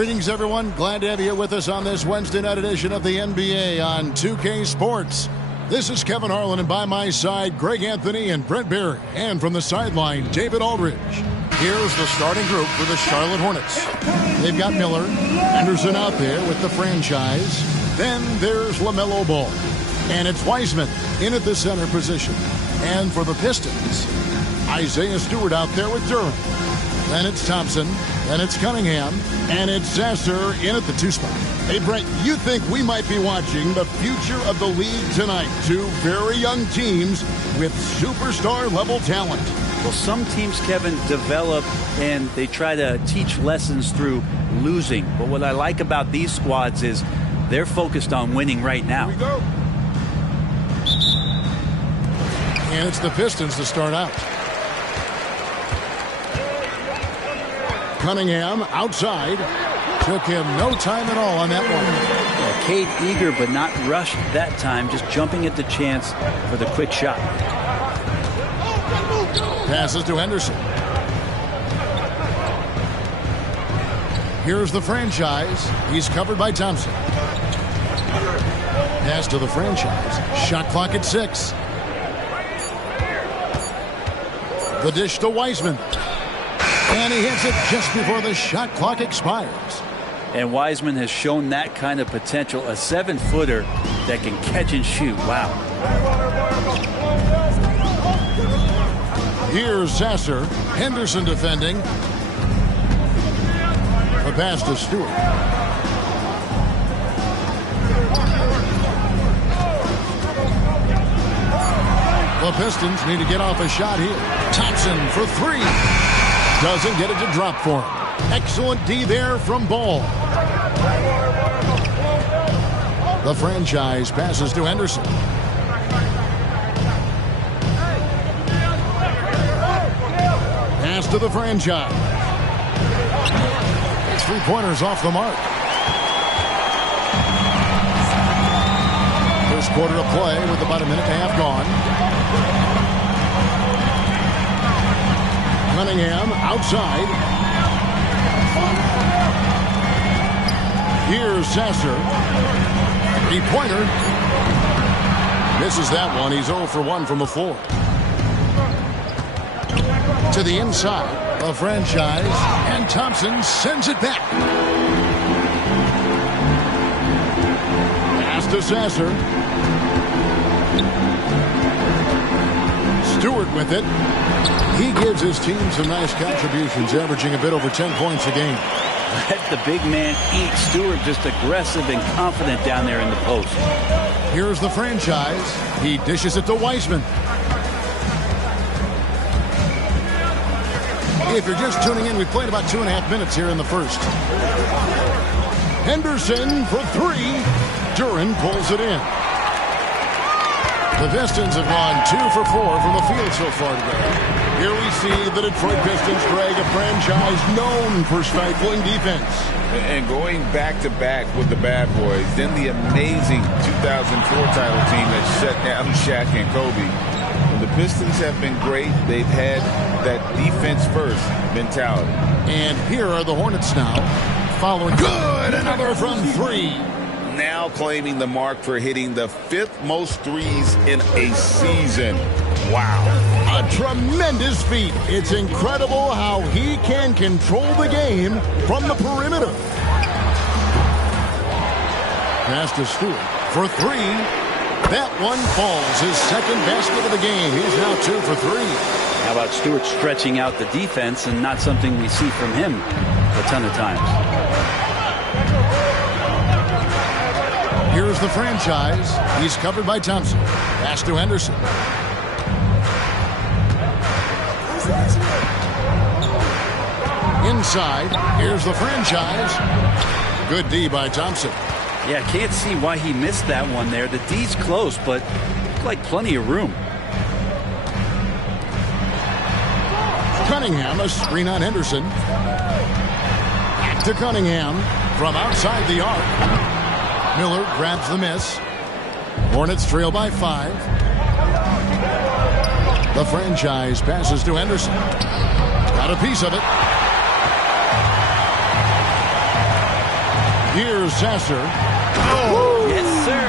Greetings, everyone. Glad to have you with us on this Wednesday night edition of the NBA on 2K Sports. This is Kevin Harlan, and by my side, Greg Anthony and Brent Barry. And from the sideline, David Aldridge. Here's the starting group for the Charlotte Hornets. They've got Miller, Henderson out there with the franchise. Then there's LaMelo Ball. And it's Wiseman in at the center position. And for the Pistons, Isaiah Stewart out there with Durham. Then it's Thompson. Then it's Cunningham. And it's Sasser in at the 2 spot. Hey, Brent, you think we might be watching the future of the league tonight? Two very young teams with superstar-level talent. Well, some teams, Kevin, develop and they try to teach lessons through losing. But what I like about these squads is they're focused on winning right now. Here we go. And it's the Pistons to start out. Cunningham outside. Took him no time at all on that one. Yeah, Cade eager but not rushed that time, just jumping at the chance for the quick shot. Passes to Henderson. Here's the franchise. He's covered by Thompson. Pass to the franchise. Shot clock at 6. The dish to Wiseman. And he hits it just before the shot clock expires. And Wiseman has shown that kind of potential. A 7-footer that can catch and shoot. Wow. Here's Sasser. Henderson defending. The pass to Stewart. The Pistons need to get off a shot here. Thompson for 3. Doesn't get it to drop for him. Excellent D there from Ball. The franchise passes to Henderson. Pass to the franchise. It's 3-pointers off the mark. First quarter of play with about a minute and a half gone. Cunningham outside. Here's Sasser. 3-pointer. Misses that one. He's 0 for 1 from the floor. To the inside. A franchise. And Thompson sends it back. Pass to Sasser. Stewart with it. He gives his team some nice contributions, averaging a bit over 10 points a game. Let the big man eat. Stewart just aggressive and confident down there in the post. Here's the franchise. He dishes it to Wiseman. If you're just tuning in, we played about 2.5 minutes here in the first. Henderson for 3. Duran pulls it in. The Pistons have gone 2 for 4 from the field so far today. Here we see the Detroit Pistons, Greg, a franchise known for stifling defense. And going back-to-back with the bad boys, then the amazing 2004 title team that shut down Shaq and Kobe. And the Pistons have been great. They've had that defense-first mentality. And here are the Hornets now. Following. Good! Another from 3. Now claiming the mark for hitting the 5th most threes in a season. Wow. A tremendous feat. It's incredible how he can control the game from the perimeter. Pass to Stewart for 3. That one falls. His second basket of the game. He's now 2 for 3. How about Stewart stretching out the defense, and not something we see from him a ton of times. Here's the franchise. He's covered by Thompson. Pass to Henderson. Inside. Here's the franchise. Good D by Thompson. Yeah, can't see why he missed that one there. The D's close, but looked like plenty of room. Cunningham, a screen on Henderson. Back to Cunningham from outside the arc. Miller grabs the miss. Hornets trail by 5. The franchise passes to Henderson. Got a piece of it. Here's Sasser. Oh, Yes, sir.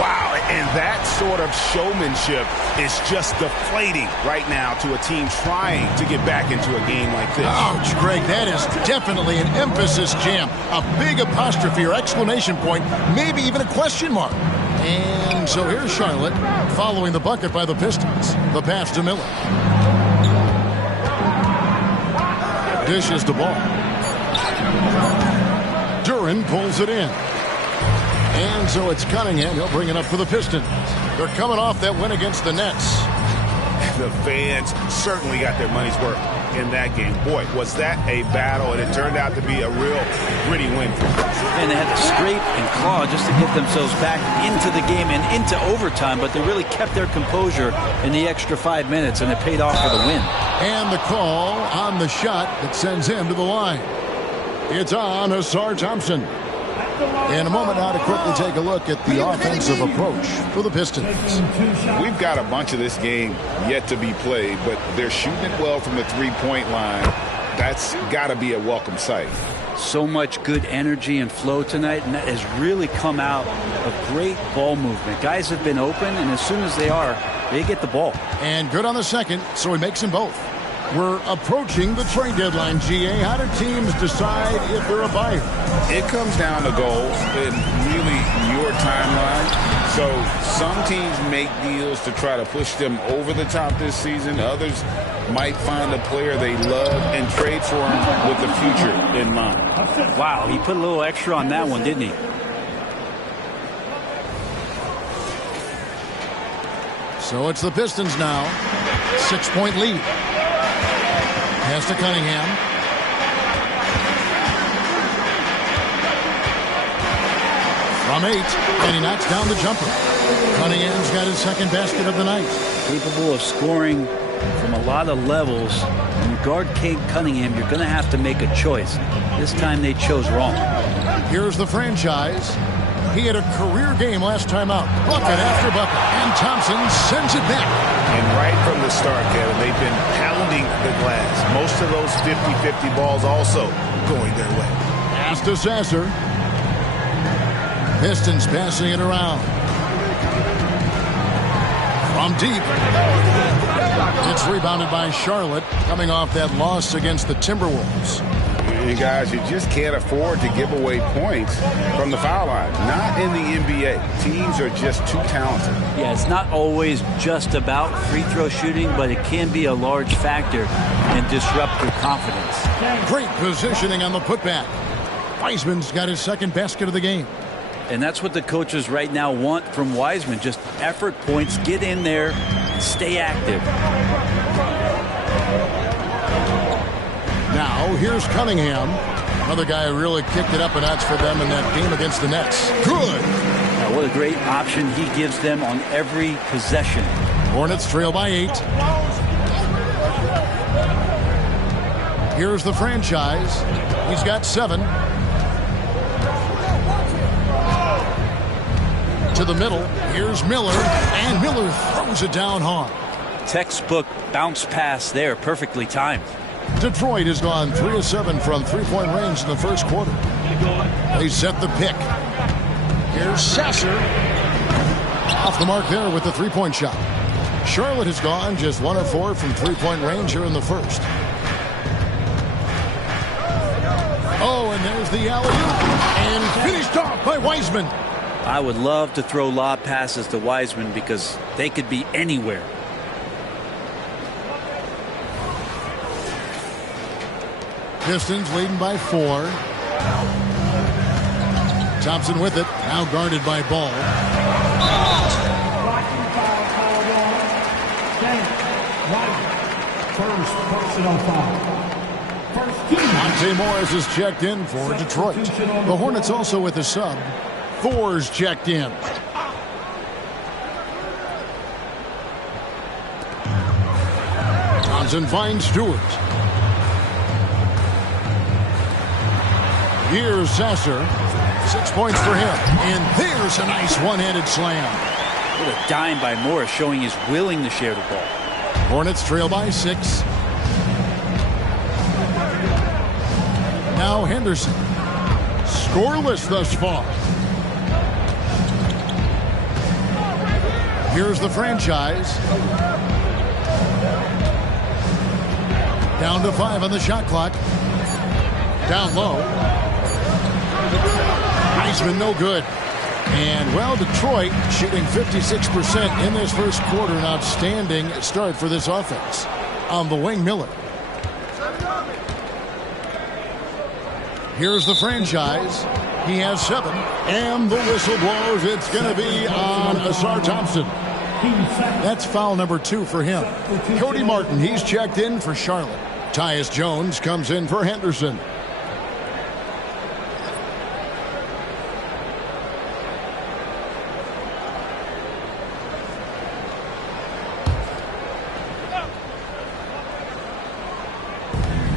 Wow, and that sort of showmanship is just deflating right now to a team trying to get back into a game like this. Ouch, Greg, that is definitely an emphasis jam. A big apostrophe or exclamation point, maybe even a question mark. And so here's Charlotte following the bucket by the Pistons. The pass to Miller. Dishes the ball. Duran pulls it in. And so it's Cunningham. He'll bring it up for the Pistons. They're coming off that win against the Nets. The fans certainly got their money's worth in that game. Boy, was that a battle, and it turned out to be a real gritty win for them. And they had to scrape and claw just to get themselves back into the game and into overtime, but they really kept their composure in the extra 5 minutes, and it paid off for the win. And the call on the shot that sends him to the line. It's on Asar Thompson. In a moment now to quickly take a look at the offensive approach for the Pistons. We've got a bunch of this game yet to be played, but they're shooting it well from the three-point line. That's got to be a welcome sight. So much good energy and flow tonight, and that has really come out of great ball movement. Guys have been open, and as soon as they are, they get the ball. And good on the second, so he makes them both. We're approaching the trade deadline, GA. How do teams decide if they're a buyer? It comes down to goals and really your timeline. So some teams make deals to try to push them over the top this season. Others might find a player they love and trade for him with the future in mind. Wow, he put a little extra on that one, didn't he? So it's the Pistons now. 6-point lead. Pass to Cunningham. From 8, and he knocks down the jumper. Cunningham's got his second basket of the night. Capable of scoring from a lot of levels. When you guard Cade Cunningham, you're going to have to make a choice. This time they chose wrong. Here's the franchise. He had a career game last time out. Bucket after bucket. And Thompson sends it back. And right from the start, Kevin, they've been pounding the glass. Most of those 50-50 balls also going their way. Pass to Sasser. Pistons passing it around. From deep. It's rebounded by Charlotte, coming off that loss against the Timberwolves. You guys, you just can't afford to give away points from the foul line. Not in the NBA. Teams are just too talented. Yeah, it's not always just about free throw shooting, but it can be a large factor and disrupt your confidence. Great positioning on the putback. Wiseman's got his second basket of the game. And that's what the coaches right now want from Wiseman. Just effort points, get in there, stay active. Now, here's Cunningham. Another guy who really kicked it up a notch for them in that game against the Nets. Good. Now, what a great option he gives them on every possession. Hornets trail by 8. Here's the franchise. He's got 7. To the middle. Here's Miller. And Miller throws it down hard. Textbook bounce pass there, perfectly timed. Detroit has gone 3 of 7 from three-point range in the first quarter. They set the pick. Here's Sasser. Off the mark there with the three-point shot. Charlotte has gone just 1 of 4 from three-point range here in the first. Oh, and there's the alley-oop. And finished off by Wiseman. I would love to throw lob passes to Wiseman because they could be anywhere. Pistons leading by 4. Thompson with it. Now guarded by Ball. First personal foul. Monte Morris is checked in for Detroit. The Hornets also with a sub. Thor's checked in. Thompson finds Stewart. Here's Sasser. 6 points for him. And there's a nice one-handed slam. What a dime by Morris, showing he's willing to share the ball. Hornets trail by 6. Now Henderson. scoreless thus far. Here's the franchise. Down to 5 on the shot clock. Down low. Heisman no good. And, well, Detroit shooting 56% in this first quarter. An outstanding start for this offense. On the wing, Miller. Here's the franchise. He has 7. And the whistle blows. It's going to be on Asar Thompson. That's foul number 2 for him. Cody Martin, he's checked in for Charlotte. Tyus Jones comes in for Henderson.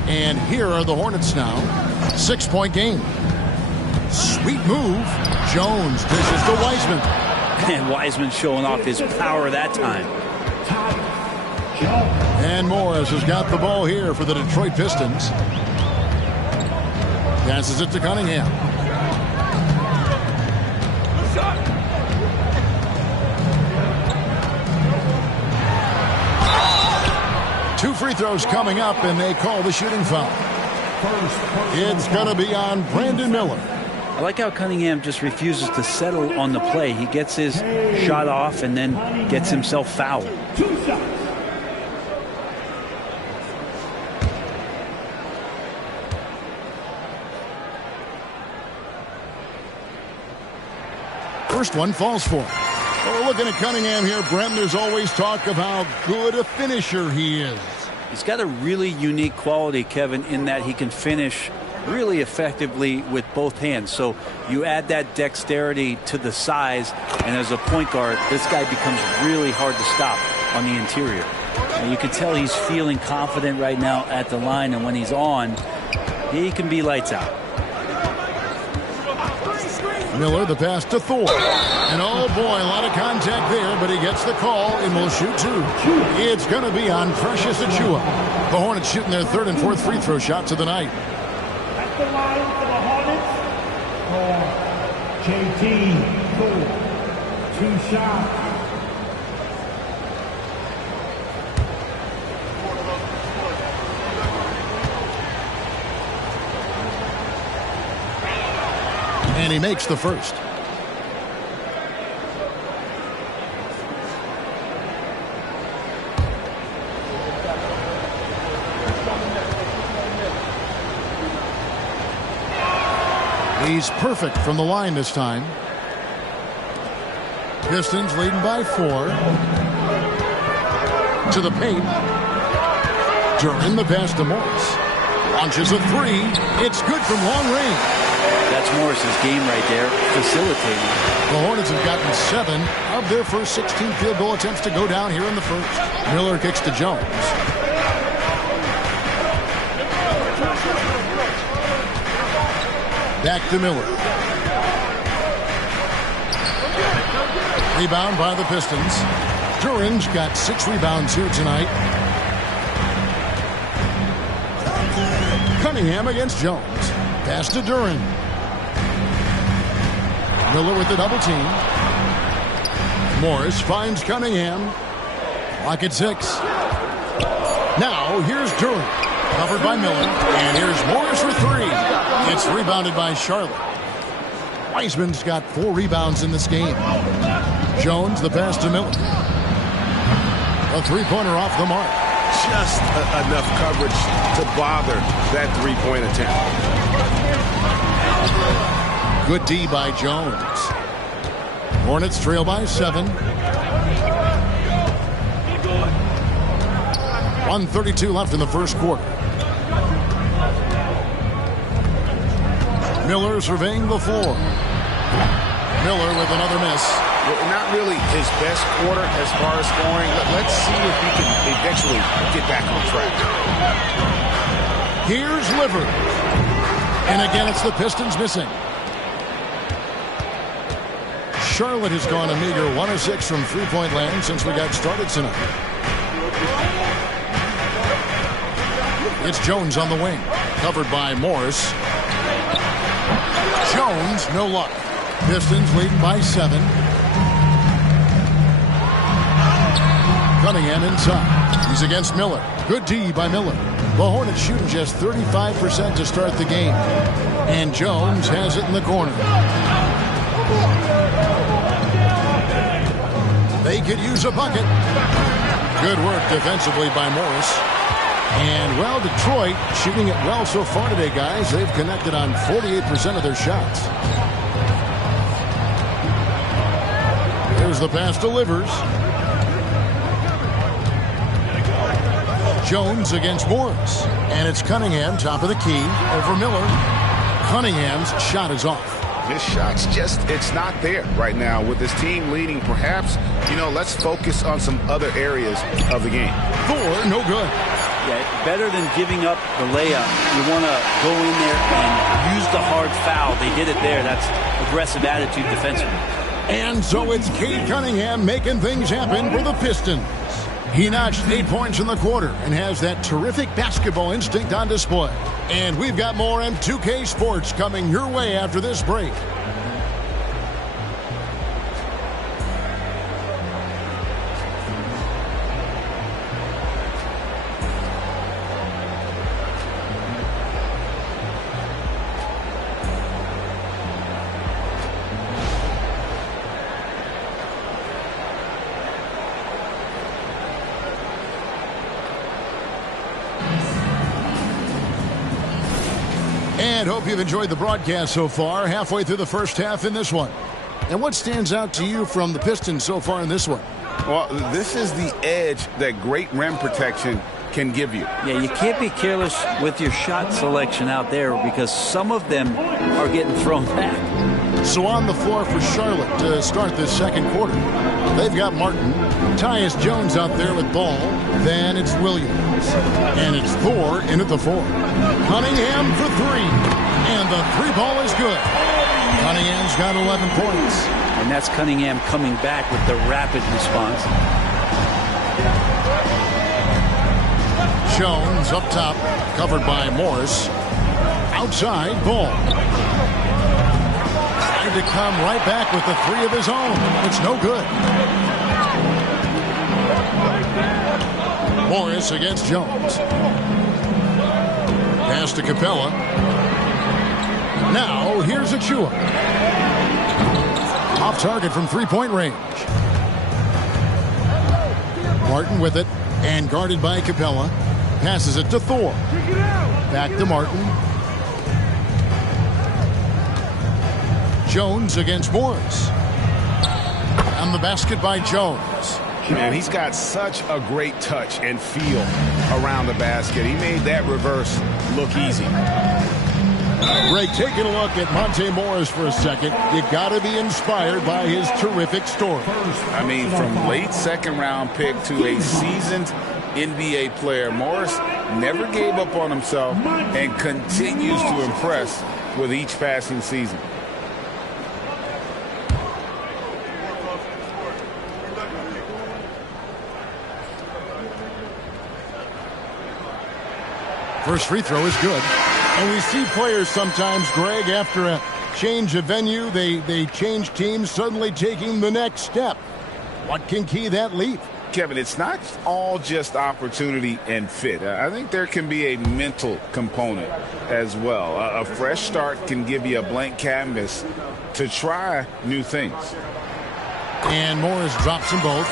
And here are the Hornets now. 6-point game. Sweet move. Jones dishes to Wiseman. And Wiseman showing off his power that time. And Morris has got the ball here for the Detroit Pistons. Passes it to Cunningham. Two free throws coming up, and they call the shooting foul. It's going to be on Brandon Miller. I like how Cunningham just refuses to settle on the play. He gets his shot off and then gets himself fouled. First one falls for him. Well, we're looking at Cunningham here, Brent. There's always talk of how good a finisher he is. He's got a really unique quality, Kevin, in that he can finish really effectively with both hands. So you add that dexterity to the size, and as a point guard, this guy becomes really hard to stop on the interior. And you can tell he's feeling confident right now at the line, and when he's on, he can be lights out. Miller, the pass to Thor. And oh boy, a lot of contact there, but he gets the call and will shoot 2. It's going to be on Precious Achiuwa. The Hornets shooting their 3rd and 4th free throw shots of the night. At the line for the Hornets, JT Thor. 2 shots. And he makes the first. He's perfect from the line this time. Pistons leading by 4. To the paint. During the pass to Morris. Launches a 3. It's good from long range. That's Morris's game right there, facilitating. The Hornets have gotten 7 of their first 16 field goal attempts to go down here in the first. Miller kicks to Jones. Back to Miller. Rebound by the Pistons. Duran's got 6 rebounds here tonight. Cunningham against Jones. Pass to Duran. Miller with the double team. Morris finds Cunningham. Clock at 6. Now here's Duran. Covered by Miller. And here's Morris for 3. It's rebounded by Charlotte. Wiseman's got 4 rebounds in this game. Jones, the pass to Miller. A 3-pointer off the mark. Just enough coverage to bother that 3-point attempt. Good D by Jones. Hornets trail by 7. 1:32 left in the first quarter. Miller surveying the floor. Miller with another miss. Not really his best quarter as far as scoring. Let's see if he can eventually get back on track. Here's Liver. And again, it's the Pistons missing. Charlotte has gone a meager 1 of 6 from 3-point land since we got started tonight. It's Jones on the wing, covered by Morris. Jones, no luck. Pistons leading by 7. Cunningham inside. He's against Miller. Good D by Miller. The Hornets shooting just 35% to start the game. And Jones has it in the corner. They could use a bucket. Good work defensively by Morris. And, well, Detroit shooting it well so far today, guys. They've connected on 48% of their shots. Here's the pass to Livers. Jones against Morris. And it's Cunningham, top of the key, over Miller. Cunningham's shot is off. His shot's just, it's not there right now with his team leading. Perhaps, let's focus on some other areas of the game. Thor, no good. Yeah, better than giving up the layup. You want to go in there and use the hard foul. They did it there. That's aggressive attitude defensively. And so it's Cade Cunningham making things happen for the Pistons. He notched 8 points in the quarter and has that terrific basketball instinct on display. And we've got more M2K Sports coming your way after this break. And hope you've enjoyed the broadcast so far, halfway through the first half in this one. And what stands out to you from the Pistons so far in this one? Well, this is the edge that great rim protection can give you. Yeah, you can't be careless with your shot selection out there because some of them are getting thrown back. So on the floor for Charlotte to start this second quarter. They've got Martin, Tyus Jones out there with ball. Then it's Williams. And it's Thor in at the 4. Cunningham for 3. And the 3 ball is good. Cunningham's got 11 points. And that's Cunningham coming back with the rapid response. Jones up top, covered by Morris. Outside, Ball. Trying to come right back with the 3 of his own. It's no good. Morris against Jones. Pass to Capella. Now, here's Achua. Off target from 3-point range. Martin with it, and guarded by Capella. Passes it to Thor. Back to Martin. Jones against Morris. On the basket by Jones. Man, he's got such a great touch and feel around the basket. He made that reverse look easy. Greg, taking a look at Monte Morris for a second, you got to be inspired by his terrific story. I mean, from late second-round pick to a seasoned NBA player, Morris never gave up on himself and continues to impress with each passing season. First free throw is good. And we see players sometimes, Greg, after a change of venue, they change teams, suddenly taking the next step. What can key that leap? Kevin, it's not all just opportunity and fit. I think there can be a mental component as well. A fresh start can give you a blank canvas to try new things. And Morris drops them both.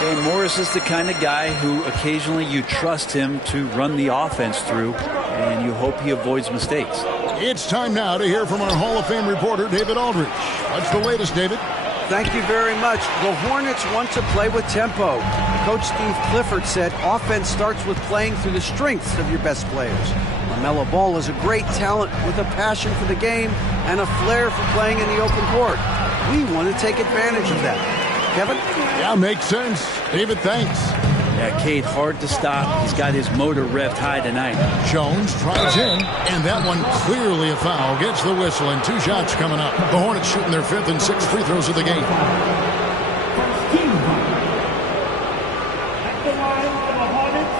And Morris is the kind of guy who occasionally you trust him to run the offense through, and you hope he avoids mistakes. It's time now to hear from our Hall of Fame reporter, David Aldridge. What's the latest, David? Thank you very much. The Hornets want to play with tempo. Coach Steve Clifford said offense starts with playing through the strengths of your best players. LaMelo Ball is a great talent with a passion for the game and a flair for playing in the open court. We want to take advantage of that. Kevin? Yeah, makes sense. David, thanks. Yeah, Cade, hard to stop. He's got his motor revved high tonight. Jones tries in, and that one clearly a foul. Gets the whistle, and 2 shots coming up. The Hornets shooting their 5th and 6th free throws of the game. At the line for the Hornets,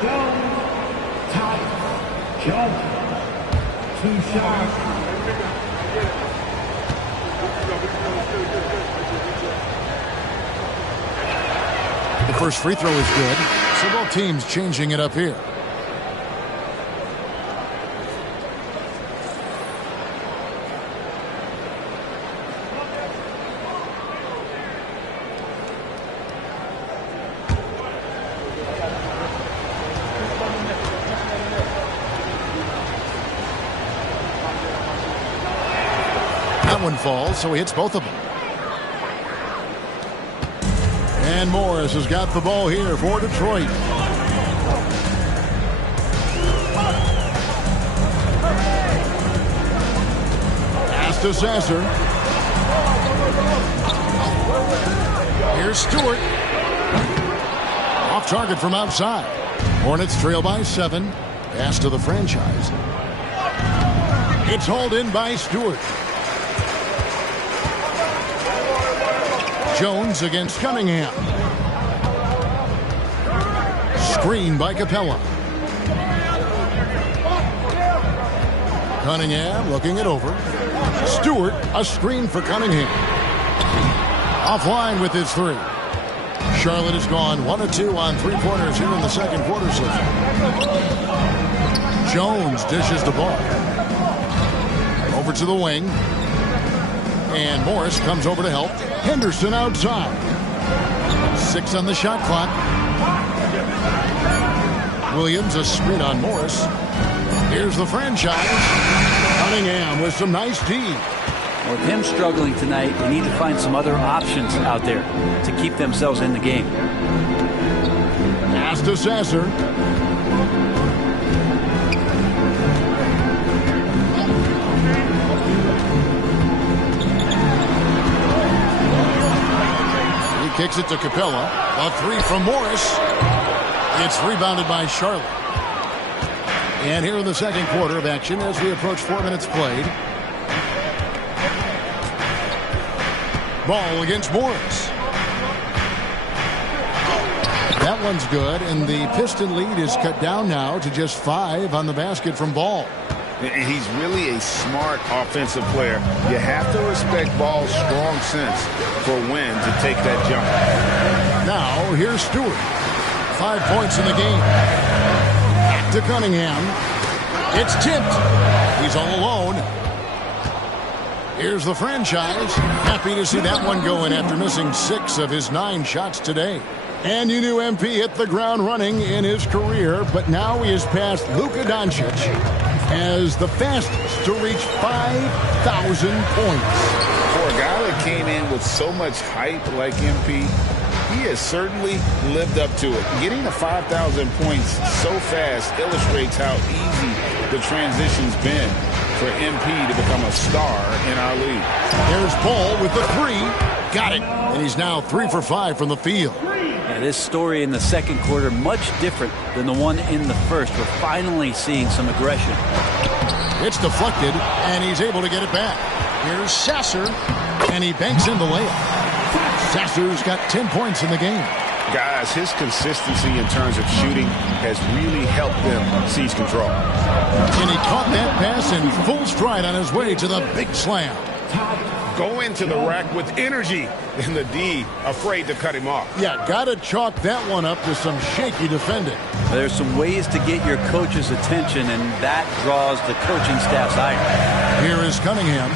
Jones, Tyus. Jones, 2 shots. First free throw is good. So both teams changing it up here. That one falls, so he hits both of them. And Morris has got the ball here for Detroit. Pass to Sasser. Here's Stewart. Off target from outside. Hornets trail by 7. Pass to the franchise. It's hauled in by Stewart. Jones against Cunningham. Screen by Capella. Cunningham looking it over. Stewart, a screen for Cunningham. Offline with his 3. Charlotte has gone 1 of 2 on 3-pointers here in the second quarter so far. Jones dishes the ball. Over to the wing. And Morris comes over to help. Henderson outside. 6 on the shot clock. Williams a screen on Morris. Here's the franchise. Cunningham with some nice D. With him struggling tonight, they need to find some other options out there to keep themselves in the game. Pass to Sasser. Kicks it to Capella. A 3 from Morris. It's rebounded by Charlotte. And here in the second quarter of action as we approach 4 minutes played. Ball against Morris. That one's good, and the Piston lead is cut down now to just 5 on the basket from Ball. And he's really a smart offensive player. You have to respect Ball's strong sense for when to take that jump. Now, here's Stewart. 5 points in the game. Back to Cunningham. It's tipped. He's all alone. Here's the franchise. Happy to see that one going after missing 6 of his 9 shots today. And you knew MP hit the ground running in his career, but now he has passed Luka Doncic as the fastest to reach 5,000 points. For a guy that came in with so much hype like MP, he has certainly lived up to it. Getting to 5,000 points so fast illustrates how easy the transition's been for MP to become a star in our league. There's Paul with the 3. Got it. And he's now 3 for 5 from the field. Yeah, this story in the second quarter much different than the one in the first. We're finally seeing some aggression. It's deflected, and he's able to get it back. Here's Sasser, and he banks in the layup. Sasser's got 10 points in the game. Guys, his consistency in terms of shooting has really helped them seize control. And he caught that pass in full stride on his way to the big slam. Go into the rack with energy, and the D afraid to cut him off. Yeah, got to chalk that one up to some shaky defending. There's some ways to get your coach's attention, and that draws the coaching staff's ire. Here is Cunningham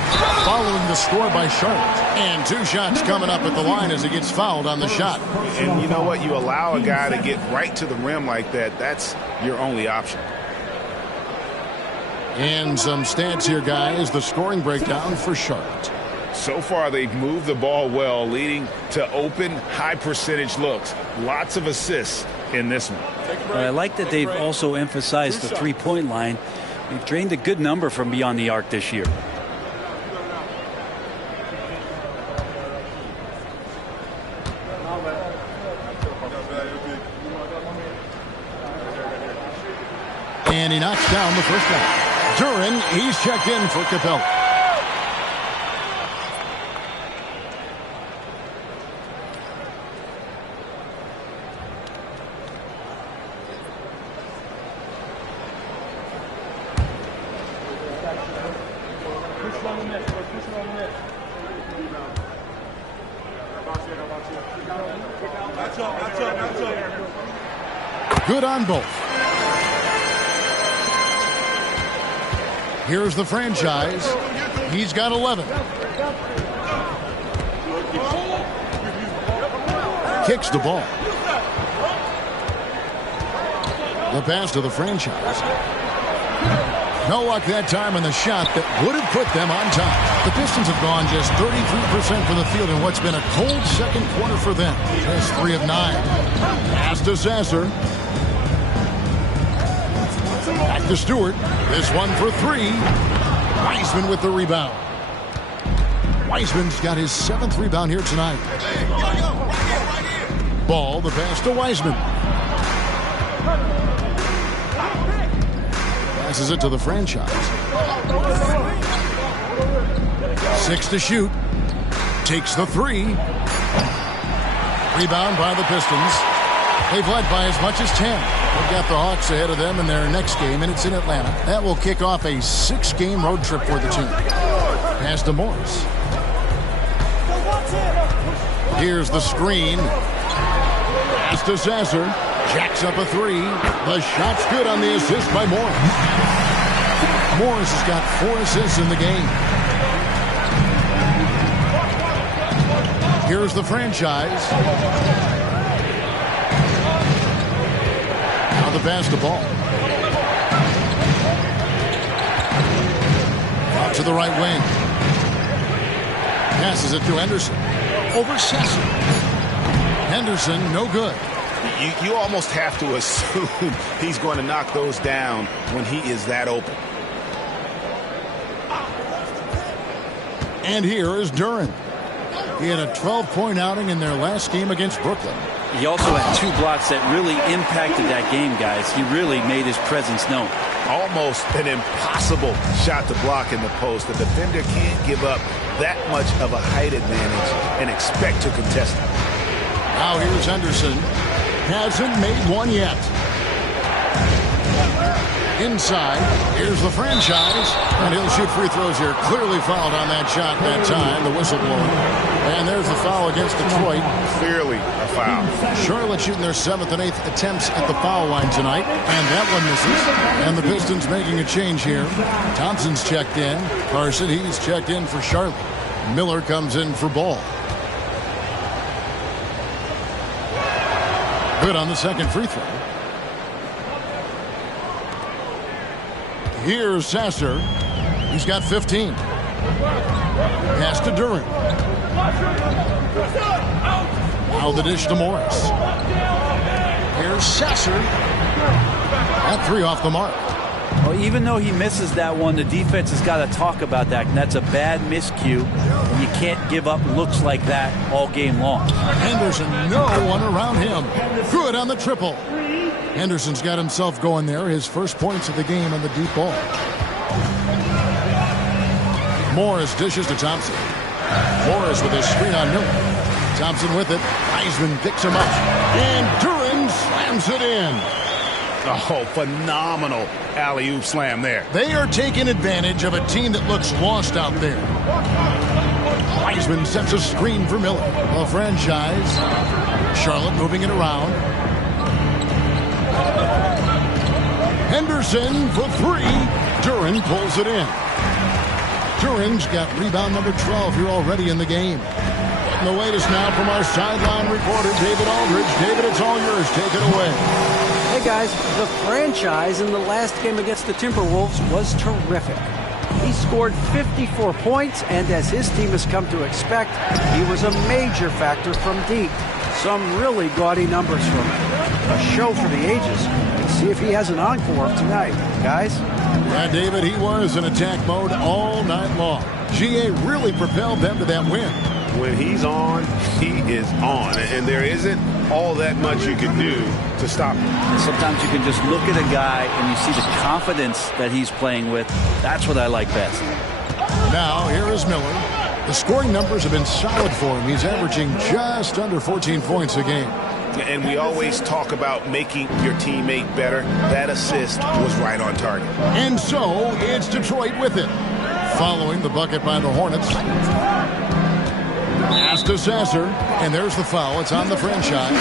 following the score by Charlotte. And 2 shots coming up at the line as he gets fouled on the shot. And you know what? You allow a guy to get right to the rim like that, that's your only option. And some stats here, guys. The scoring breakdown for Charlotte. So far, they've moved the ball well, leading to open, high-percentage looks. Lots of assists in this one. I like that they've also emphasized the three-point line. They've drained a good number from beyond the arc this year. And he knocks down the first one. Duran, he's checked in for Capella. Good on both. Here's the franchise. He's got 11. Kicks the ball. The pass to the franchise. No luck that time on the shot that would have put them on top. The Pistons have gone just 33% from the field in what's been a cold second quarter for them. Just 3 of 9. Pass to Sasser. Back to Stewart. This one for 3. Wiseman with the rebound. Wiseman's got his 7th rebound here tonight. Ball, the pass to Wiseman. Passes it to the franchise. 6 to shoot. Takes the 3. Rebound by the Pistons. They've led by as much as 10. They've got the Hawks ahead of them in their next game, and it's in Atlanta. That will kick off a 6-game road trip for the team. Pass to Morris. Here's the screen. Pass to Sasser. Jacks up a 3. The shot's good on the assist by Morris. Morris has got 4 assists in the game. Here's the franchise. Now the pass to ball. Out to the right wing. Passes it to Henderson. Over Sasser. Henderson, no good. You almost have to assume he's going to knock those down when he is that open. And here is Duren. He had a 12-point outing in their last game against Brooklyn. He also had 2 blocks that really impacted that game, guys. He really made his presence known. Almost an impossible shot to block in the post. The defender can't give up that much of a height advantage and expect to contest it. Now here's Henderson. Hasn't made one yet. Inside, here's the franchise, and he'll shoot free throws here. Clearly fouled on that shot that time, the whistle blown. And there's the foul against Detroit. Clearly a foul. Charlotte shooting their 7th and 8th attempts at the foul line tonight, and that one misses. And the Pistons making a change here. Thompson's checked in. Carson, he's checked in for Charlotte. Miller comes in for Ball. Good on the second free throw. Here's Sasser. He's got 15. Pass to Duren. Now the dish to Morris. Here's Sasser. That 3 off the mark. Well, even though he misses that one, the defense has got to talk about that. And that's a bad miscue. And you can't give up looks like that all game long. Henderson, no one around him. Good on the triple. Henderson's got himself going there. His first points of the game on the deep ball. Morris dishes to Thompson. Morris with his screen on Miller. Thompson with it. Wiseman picks him up. And Duren slams it in. Oh, phenomenal alley-oop slam there. They are taking advantage of a team that looks lost out there. Wiseman sets a screen for Miller. The franchise. Charlotte moving it around. Henderson for 3. Duren pulls it in. Duren's got rebound number 12 here already in the game. Getting the latest now from our sideline reporter, David Aldridge. David, it's all yours. Take it away. Hey guys, the franchise in the last game against the Timberwolves was terrific. He scored 54 points, and as his team has come to expect, he was a major factor from deep. Some really gaudy numbers from him. A show for the ages. Let's see if he has an encore tonight, guys. Yeah, David, he was in attack mode all night long. GA really propelled them to that win. When he's on, he is on. And there isn't all that much you can do to stop him. Sometimes you can just look at a guy and you see the confidence that he's playing with. That's what I like best. Now, here is Miller. The scoring numbers have been solid for him. He's averaging just under 14 points a game. And we always talk about making your teammate better. That assist was right on target. And so, it's Detroit with it. Following the bucket by the Hornets. Pass to Sasser. And there's the foul. It's on the franchise.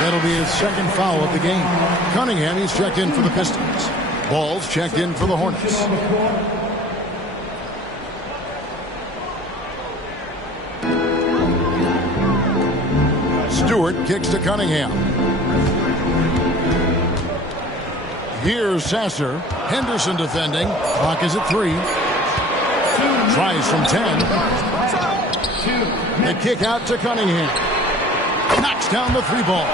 That'll be his second foul of the game. Cunningham, he's checked in for the Pistons. Ball's checked in for the Hornets. Stewart kicks to Cunningham. Here's Sasser. Henderson defending. Clock is at 3. Tries from 10. The kick out to Cunningham. Knocks down the 3-ball.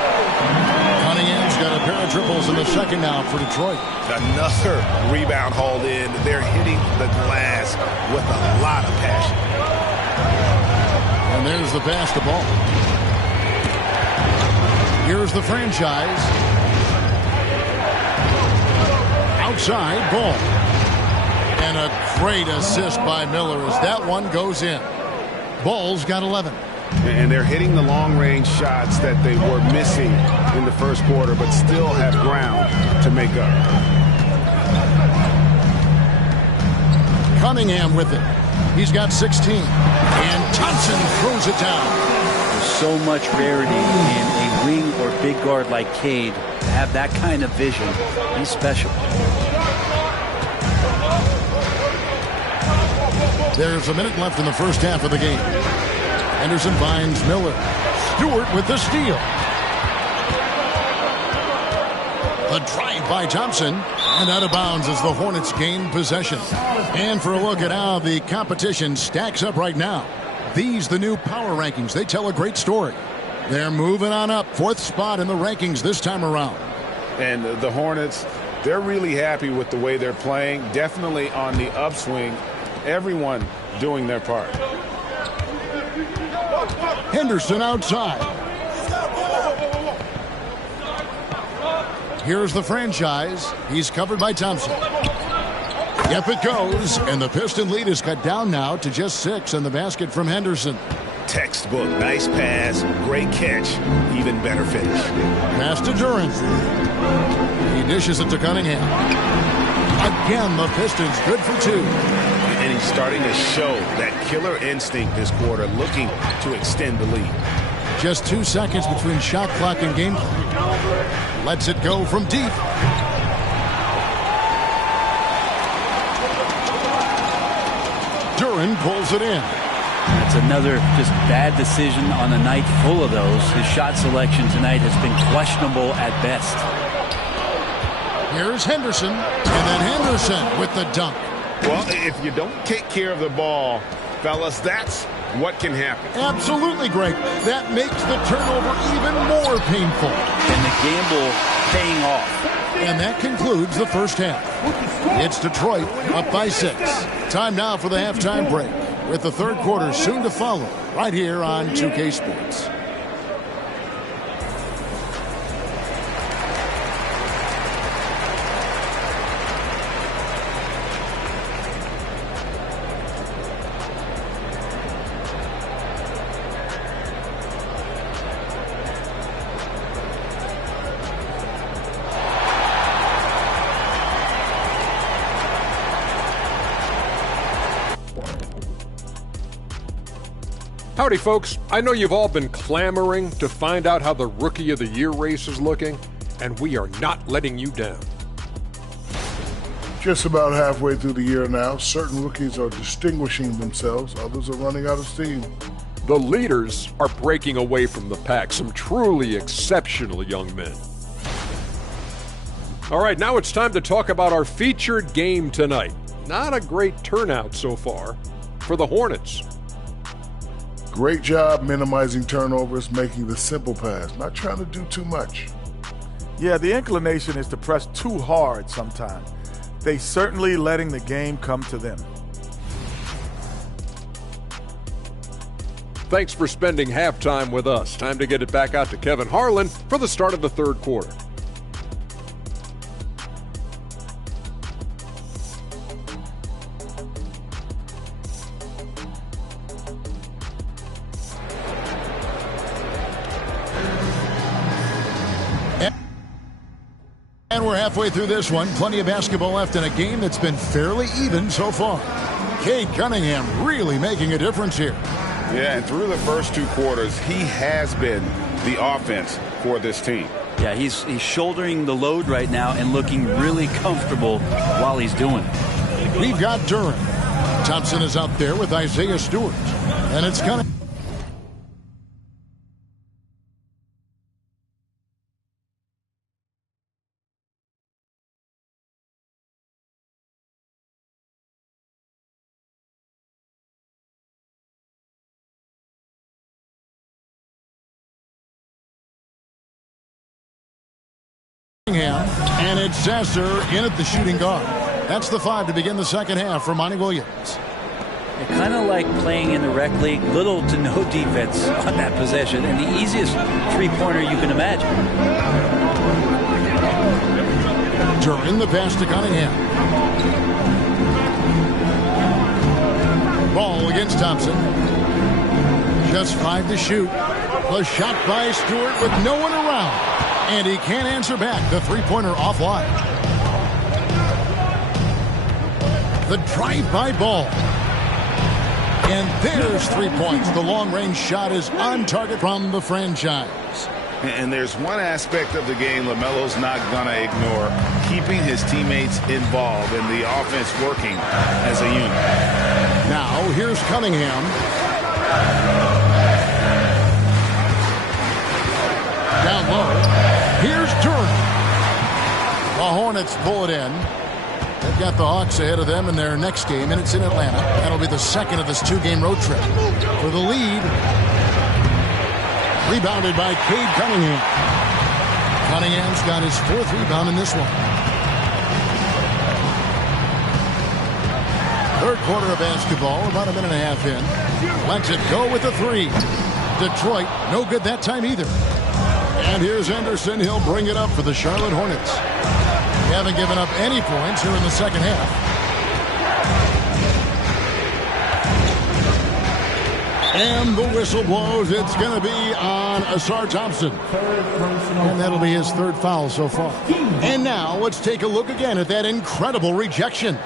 Cunningham's got a pair of triples in the second now for Detroit. Another rebound hauled in. They're hitting the glass with a lot of passion. And there's the pass to Ball. Here's the franchise. Outside, Ball. And a great assist by Miller as that one goes in. Ball's got 11. And they're hitting the long-range shots that they were missing in the first quarter, but still have ground to make up. Cunningham with it. He's got 16. And Thompson throws it down. There's so much rarity in a wing or big guard like Cade to have that kind of vision. He's special. There's a minute left in the first half of the game. Henderson finds Miller. Stewart with the steal. A drive by Thompson. And out of bounds as the Hornets gain possession. And for a look at how the competition stacks up right now. These, the new power rankings, they tell a great story. They're moving on up. 4th spot in the rankings this time around. And the Hornets, they're really happy with the way they're playing. Definitely on the upswing. Everyone doing their part. Henderson outside. Here's the franchise. He's covered by Thompson. Yep, it goes. And the Piston lead is cut down now to just 6 in the basket from Henderson. Textbook. Nice pass. Great catch. Even better finish. Pass to Duran. He dishes it to Cunningham. Again, the Pistons good for 2. And he's starting to show that killer instinct this quarter, looking to extend the lead. Just 2 seconds between shot clock and game clock. Lets it go from deep. Duran pulls it in. That's another just bad decision on a night full of those. His shot selection tonight has been questionable at best. Here's Henderson. And then Henderson with the dunk. Well, if you don't take care of the ball, fellas, that's what can happen. Absolutely, Greg. That makes the turnover even more painful. And the gamble paying off. And that concludes the first half. It's Detroit up by 6. Time now for the halftime break, with the third quarter soon to follow, right here on 2K Sports. Howdy, folks. I know you've all been clamoring to find out how the Rookie of the Year race is looking, and we are not letting you down. Just about halfway through the year now, certain rookies are distinguishing themselves, others are running out of steam. The leaders are breaking away from the pack, some truly exceptional young men. All right, now it's time to talk about our featured game tonight. Not a great turnout so far for the Hornets. Great job minimizing turnovers, making the simple pass, not trying to do too much. Yeah, the inclination is to press too hard sometimes. They certainly letting the game come to them. Thanks for spending halftime with us. Time to get it back out to Kevin Harlan for the start of the third quarter. And we're halfway through this one. Plenty of basketball left in a game that's been fairly even so far. Cade Cunningham really making a difference here. Yeah, and through the first 2 quarters, he has been the offense for this team. Yeah, he's shouldering the load right now and looking really comfortable while he's doing it. We've got Durham. Thompson is out there with Isaiah Stewart. And it's Cunningham. And it's Sasser in at the shooting guard. That's the 5 to begin the second half for Monty Williams. Kind of like playing in the rec league, little to no defense on that possession, and the easiest three-pointer you can imagine. During the pass to Cunningham. Ball against Thompson. Just 5 to shoot. The shot by Stewart with no one around. And he can't answer back. The three-pointer offline. The drive-by ball. And there's 3 points. The long-range shot is on target from the franchise. And there's one aspect of the game LaMelo's not going to ignore, keeping his teammates involved and the offense working as a unit. Now, here's Cunningham. Down low. Here's Durham. The Hornets pull it in. They've got the Hawks ahead of them in their next game, and it's in Atlanta. That'll be the second of this 2-game road trip. For the lead, rebounded by Cade Cunningham. Cunningham's got his 4th rebound in this one. Third quarter of basketball, about a minute and a half in. Lets it go with a 3. Detroit, no good that time either. And here's Anderson. He'll bring it up for the Charlotte Hornets. They haven't given up any points here in the second half. And the whistle blows. It's going to be on Asar Thompson. And that'll be his 3rd foul so far. And now let's take a look again at that incredible rejection.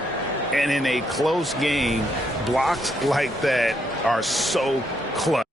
And in a close game, blocks like that are so clutch.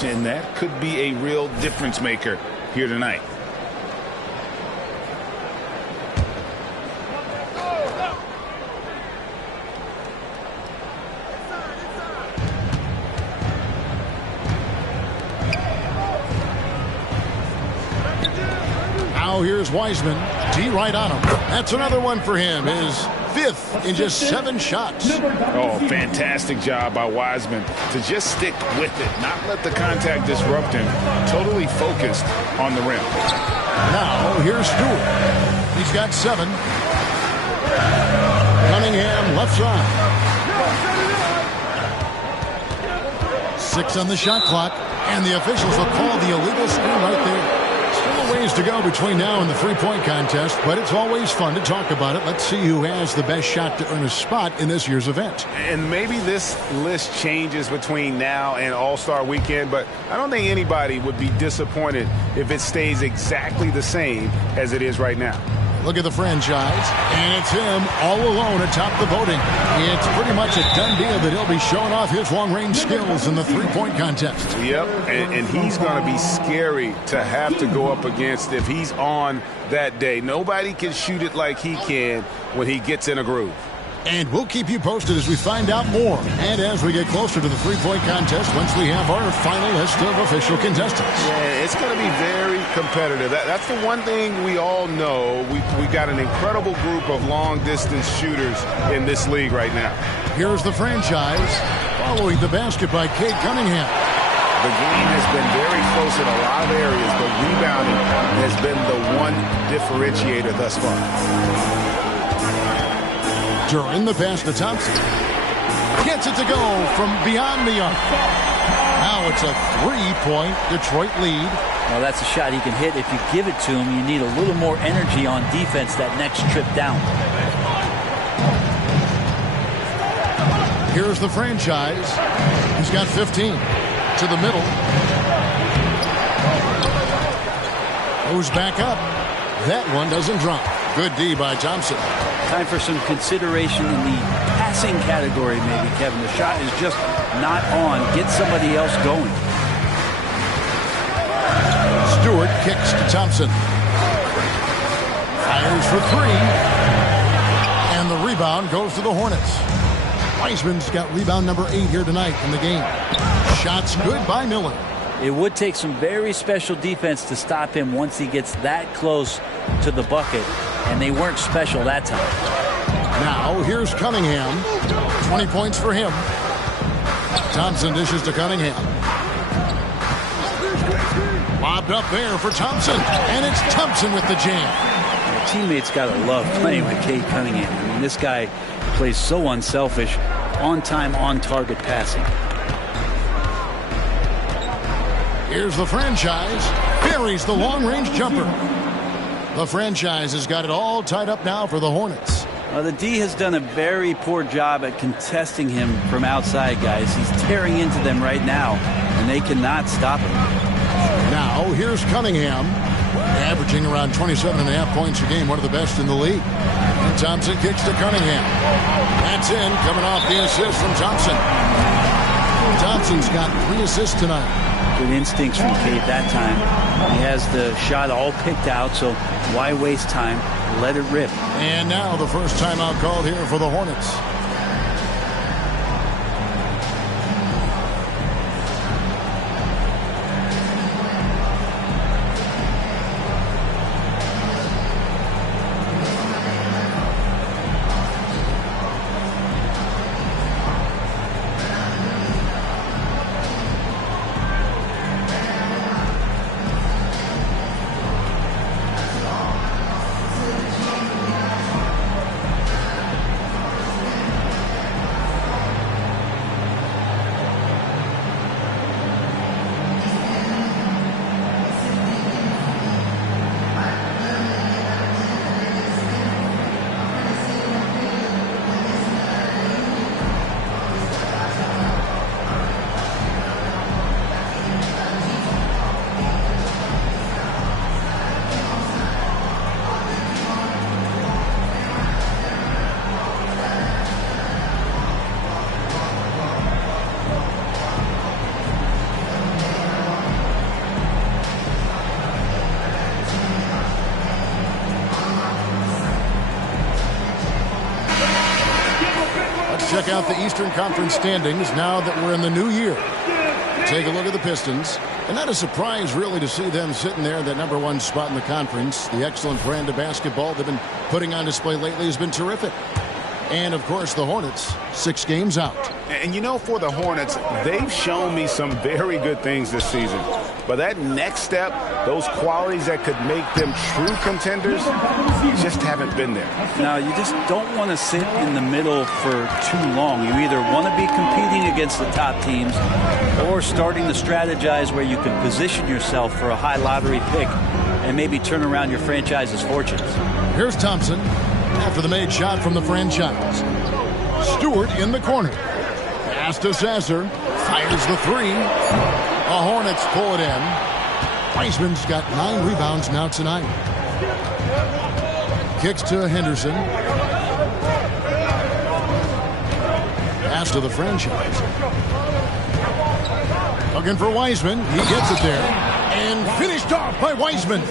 catch, and that could be a real difference maker here tonight. Now here's Wiseman. D right on him. That's another one for him. His 5th in just 7 shots. Oh, fantastic job by Wiseman to just stick with it, not let the contact disrupt him. Totally focused on the rim. Now here's Stewart. He's got 7. Cunningham left side. 6 on the shot clock, and the officials will call the illegal screen right there. Still a ways to go between now and the three-point contest, but it's always fun to talk about it. Let's see who has the best shot to earn a spot in this year's event. And maybe this list changes between now and All-Star Weekend, but I don't think anybody would be disappointed if it stays exactly the same as it is right now. Look at the franchise, and it's him all alone atop the voting. It's pretty much a done deal that he'll be showing off his long-range skills in the three-point contest. Yep, and he's going to be scary to have to go up against if he's on that day. Nobody can shoot it like he can when he gets in a groove. And we'll keep you posted as we find out more. And as we get closer to the three-point contest, once we have our final list of official contestants. Yeah, it's going to be very competitive. That's the one thing we all know. We got an incredible group of long-distance shooters in this league right now. Here's the franchise following the basket by Cade Cunningham. The game has been very close in a lot of areas, but rebounding has been the one differentiator thus far. During the pass to Thompson. Gets it to go from beyond the arc. Now it's a 3-point Detroit lead. Well, that's a shot he can hit. If you give it to him, you need a little more energy on defense that next trip down. Here's the franchise. He's got 15. To the middle. Goes back up. That one doesn't drop. Good D by Thompson. Time for some consideration in the passing category, maybe, Kevin. The shot is just not on. Get somebody else going. Stewart kicks to Thompson. Fires for 3. And the rebound goes to the Hornets. Wiseman's got rebound number 8 here tonight in the game. Shots good by Miller. It would take some very special defense to stop him once he gets that close to the bucket. And they weren't special that time. Now, here's Cunningham. 20 points for him. Thompson dishes to Cunningham. Lobbed up there for Thompson. And it's Thompson with the jam. Your teammates got to love playing with Cade Cunningham. I mean, this guy plays so unselfish, on-time, on-target passing. Here's the franchise. Buries the long-range jumper. The franchise has got it all tied up now for the Hornets. The D has done a very poor job at contesting him from outside, guys. He's tearing into them right now, and they cannot stop him. Now, here's Cunningham, averaging around 27.5 points a game, one of the best in the league. And Thompson kicks to Cunningham. That's in, coming off the assist from Thompson. Thompson's got 3 assists tonight. Good instincts from Cade that time. He has the shot all picked out, so why waste time? Let it rip. And now the first timeout called here for the Hornets. out the Eastern Conference standings now that we're in the new year. Take a look at the Pistons. And not a surprise, really, to see them sitting there in that #1 spot in the conference. The excellent brand of basketball they've been putting on display lately has been terrific. And, of course, the Hornets, 6 games out. And, you know, for the Hornets, they've shown me some very good things this season. But that next step, those qualities that could make them true contenders, just haven't been there. Now, you just don't want to sit in the middle for too long. You either want to be competing against the top teams or starting to strategize where you can position yourself for a high lottery pick and maybe turn around your franchise's fortunes. Here's Thompson after the made shot from the franchise. Stewart in the corner. Pass to Sasser. Fires the 3. The Hornets pull it in. Wiseman's got 9 rebounds now tonight. Kicks to Henderson. Pass to the franchise. Looking for Wiseman. He gets it there. And finished off by Wiseman.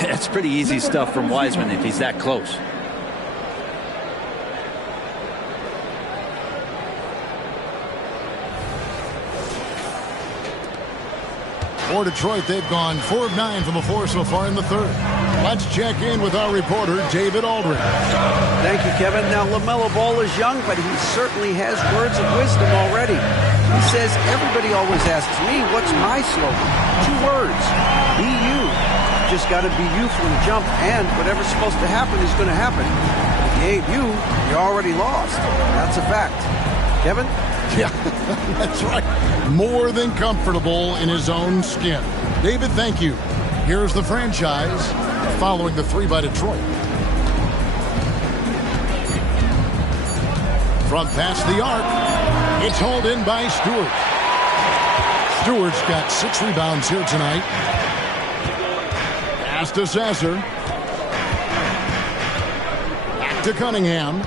That's pretty easy stuff from Wiseman if he's that close. For Detroit, they've gone 4 of 9 from the floor so far in the third. Let's check in with our reporter, David Aldridge. Thank you, Kevin. Now, LaMelo Ball is young, but he certainly has words of wisdom already. He says, everybody always asks me, what's my slogan? 2 words. Be you. Just got to be you from the jump, and whatever's supposed to happen is going to happen. If you ain't you, you're already lost. That's a fact. Kevin? Yeah, that's right. More than comfortable in his own skin. David, thank you. Here's the franchise following the 3 by Detroit. From past the arc, it's hauled in by Stewart. Stewart's got 6 rebounds here tonight. Pass to Sasser. Back to Cunningham.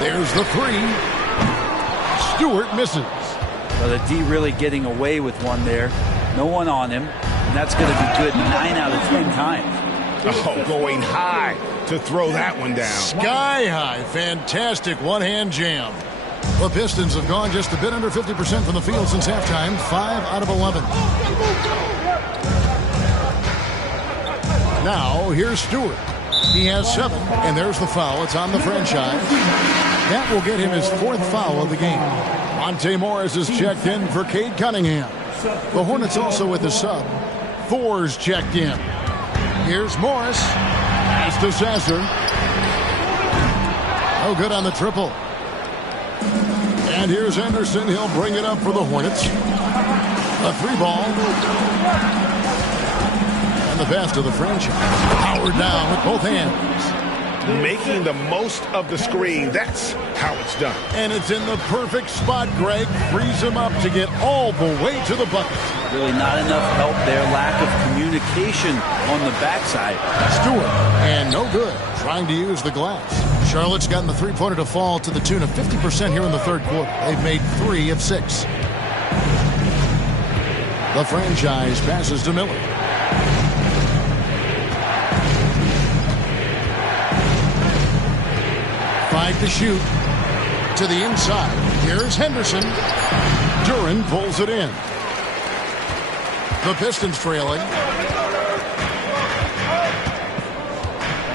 There's the 3. Stewart misses. Well, the D really getting away with one there. No one on him. And that's going to be good 9 out of 10 times. Oh, going high to throw that one down. Sky high. Fantastic one-hand jam. The Pistons have gone just a bit under 50% from the field since halftime. 5 out of 11. Now, here's Stewart. He has 7, and there's the foul. It's on the franchise. That will get him his 4th foul of the game. Monte Morris is checked in for Cade Cunningham. The Hornets also with the sub. Thor's checked in. Here's Morris. Pass to Sasser. No good on the triple. And here's Henderson. He'll bring it up for the Hornets. A 3 ball. And the pass to the franchise. Powered down with both hands. Making the most of the screen. That's how it's done. And it's in the perfect spot, Greg. Frees him up to get all the way to the bucket. Really not enough help there. Lack of communication on the backside. Stewart, and no good. Trying to use the glass. Charlotte's gotten the 3-pointer to fall to the tune of 50% here in the third quarter. They've made 3 of 6. The franchise passes to Miller. To shoot to the inside. Here's Henderson. Duran pulls it in. The Pistons trailing.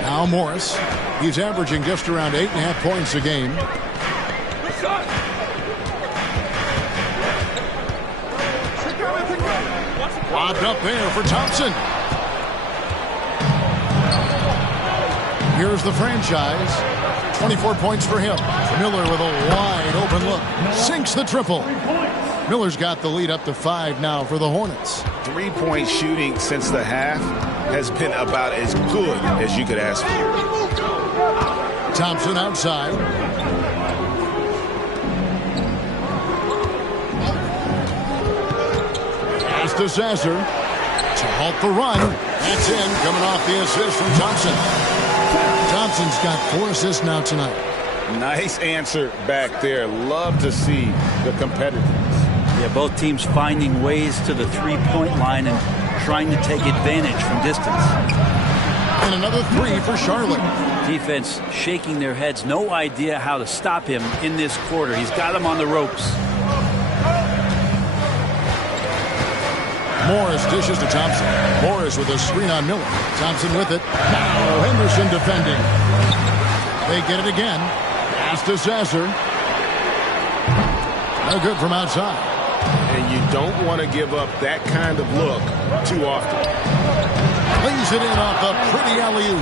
Now Morris. He's averaging just around 8.5 points a game. Lobbed up there for Thompson. Here's the franchise. 24 points for him. Miller with a wide open look. Sinks the triple. Miller's got the lead up to 5 now for the Hornets. 3-point shooting since the half has been about as good as you could ask for. Thompson outside. Pass to Sasser. To halt the run. That's in. Coming off the assist from Thompson. Thompson's got 4 assists now tonight. Nice answer back there. Love to see the competitiveness. Yeah, both teams finding ways to the 3-point line and trying to take advantage from distance. And another three for Charlotte. Defense shaking their heads. No idea how to stop him in this quarter. He's got him on the ropes. Morris dishes to Thompson. Morris with a screen on Miller. Thompson with it. Now Henderson defending. They get it again. Pass to Sasser. No good from outside. And you don't want to give up that kind of look too often. Lays it in off the pretty alley-oop.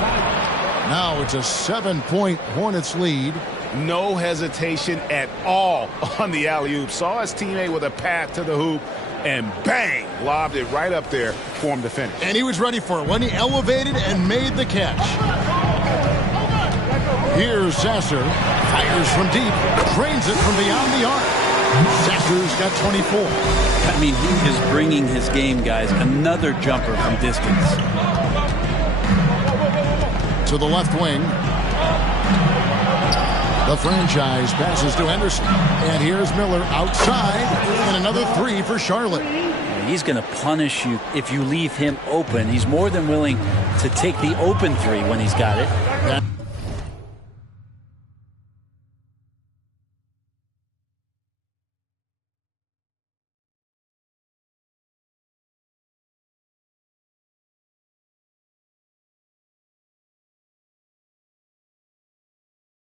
Now it's a 7-point Hornets lead. No hesitation at all on the alley-oop. Saw his teammate with a path to the hoop, and bang, lobbed it right up there for him to finish. And he was ready for it when he elevated and made the catch. Here's Sasser. Fires from deep. Drains it from beyond the arc. Sasser's got 24. I mean, he is bringing his game, guys. Another jumper from distance. To the left wing. The franchise passes to Henderson. And here's Miller outside. And another three for Charlotte. He's going to punish you if you leave him open. He's more than willing to take the open three when he's got it.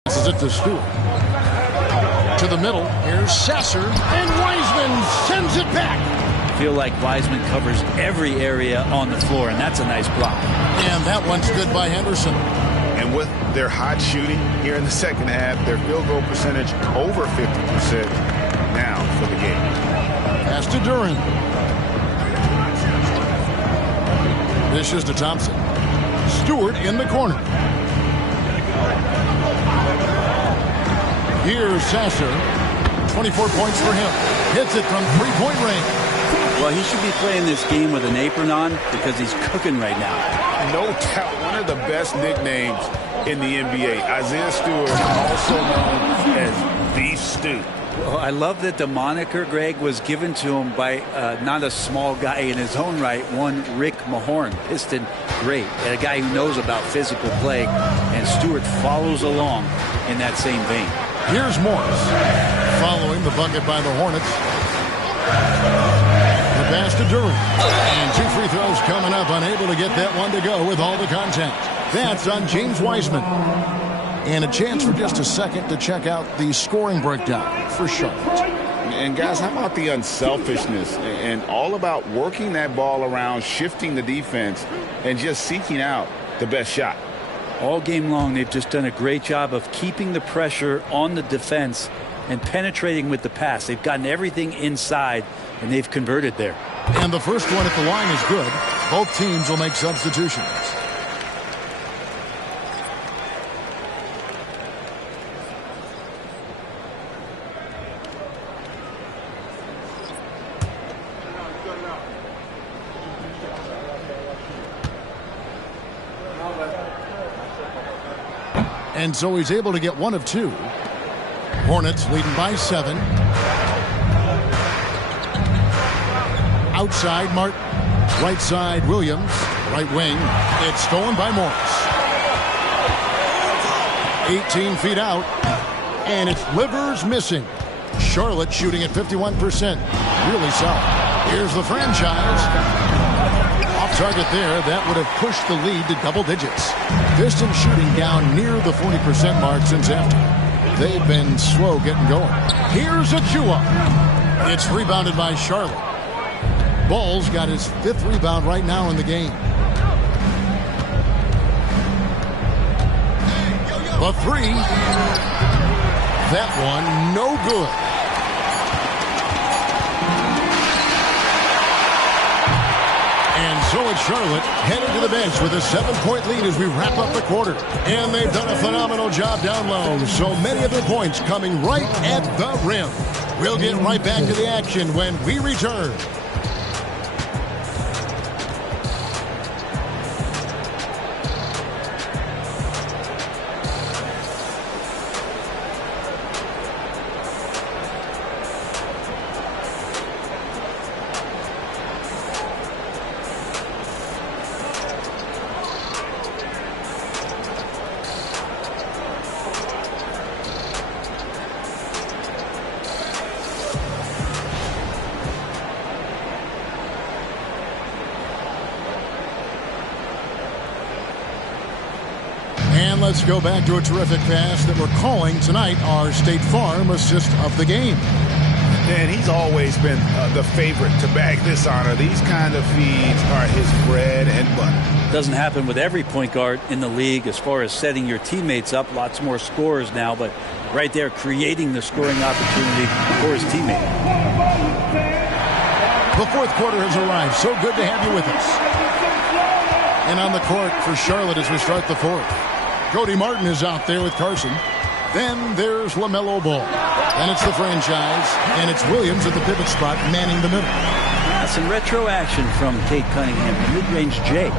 Passes it to Stewart. To the middle. Here's Sasser. And Wiseman sends it back. I feel like Wiseman covers every area on the floor, and that's a nice block. And that one's good by Henderson. And with their hot shooting here in the second half, their field goal percentage over 50% now for the game. Pass to Duran. Dishes to Thompson. Stewart in the corner. Here's Sasser. 24 points for him. Hits it from three-point range. Well, he should be playing this game with an apron on because he's cooking right now. No doubt, one of the best nicknames in the NBA. Isaiah Stewart, also known as Beef Stew. Well, I love that the moniker, Greg, was given to him by not a small guy in his own right, one Rick Mahorn, Piston great, and a guy who knows about physical play, and Stewart follows along in that same vein. Here's Morris, following the bucket by the Hornets. The pass to Duran. And two free throws coming up, unable to get that one to go with all the contact. That's on James Wiseman. And a chance for just a second to check out the scoring breakdown for Charlotte. And guys, how about the unselfishness and all about working that ball around, shifting the defense, and just seeking out the best shot? All game long, they've just done a great job of keeping the pressure on the defense and penetrating with the pass. They've gotten everything inside, and they've converted there. And the first one at the line is good. Both teams will make substitutions. And so he's able to get one of two. Hornets leading by 7. Outside, Martin. Right side, Williams. Right wing. It's stolen by Morris. 18 feet out. And it's Livers missing. Charlotte shooting at 51%. Really solid. Here's the franchise. Off target there. That would have pushed the lead to double digits. Pistons shooting down near the 40% mark since after. They've been slow getting going. Here's Achua. It's rebounded by Charlotte. Ball's got his 5th rebound right now in the game. The three. That one, no good. And so it's Charlotte headed to the bench with a 7-point lead as we wrap up the quarter. And they've done a phenomenal job down low. So many of their points coming right at the rim. We'll get right back to the action when we return. And let's go back to a terrific pass that we're calling tonight our State Farm assist of the game. And he's always been the favorite to bag this honor. These kind of feeds are his bread and butter. Doesn't happen with every point guard in the league as far as setting your teammates up. Lots more scorers now, but right there creating the scoring opportunity for his teammate. The fourth quarter has arrived. So good to have you with us. And on the court for Charlotte as we start the fourth. Cody Martin is out there with Carson. Then there's LaMelo Ball. And it's the franchise. And it's Williams at the pivot spot manning the middle. Some retro action from Kate Cunningham, the mid-range J.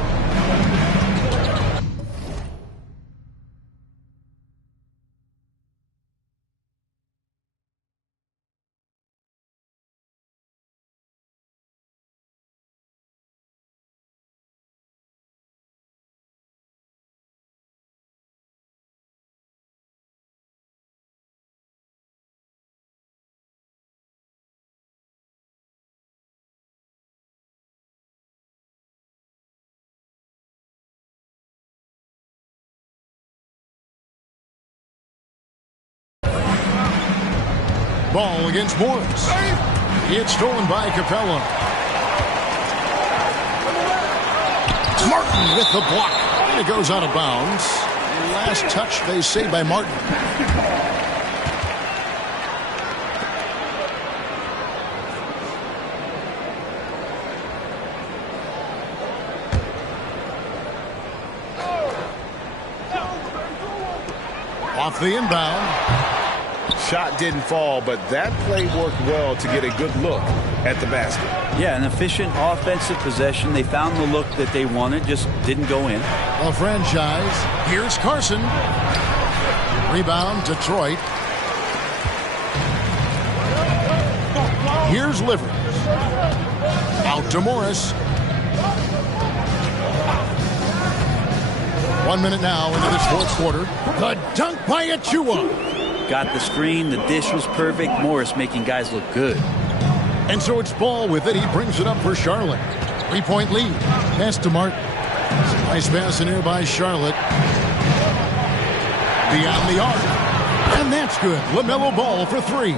Ball against Morris. It's stolen by Capella. Martin with the block. And it goes out of bounds. Last touch, they say, by Martin. Off the inbound. Shot didn't fall, but that play worked well to get a good look at the basket. Yeah, an efficient offensive possession. They found the look that they wanted, just didn't go in. A franchise. Here's Carson. Rebound, Detroit. Here's Livers. Out to Morris. 1 minute now into this fourth quarter. The dunk by Achua. Got the screen. The dish was perfect. Morris making guys look good. And so it's Ball with it. He brings it up for Charlotte. 3-point lead. Pass to Martin. Nice pass in here by Charlotte. Beyond the arc. And that's good. LaMelo Ball for three.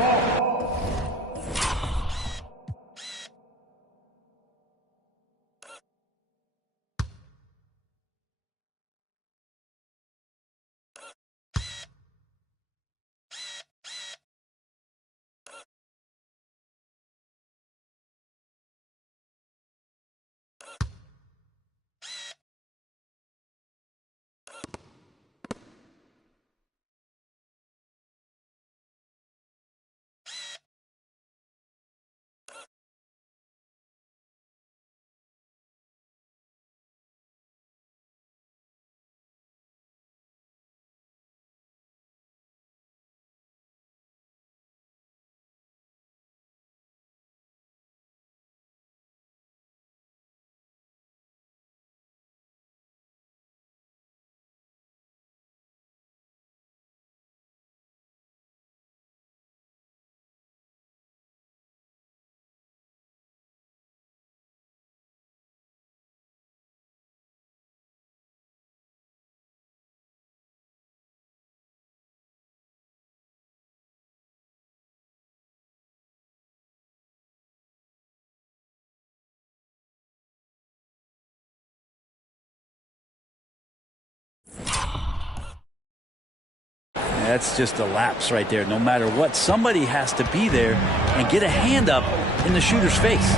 That's just a lapse right there. No matter what, somebody has to be there and get a hand up in the shooter's face.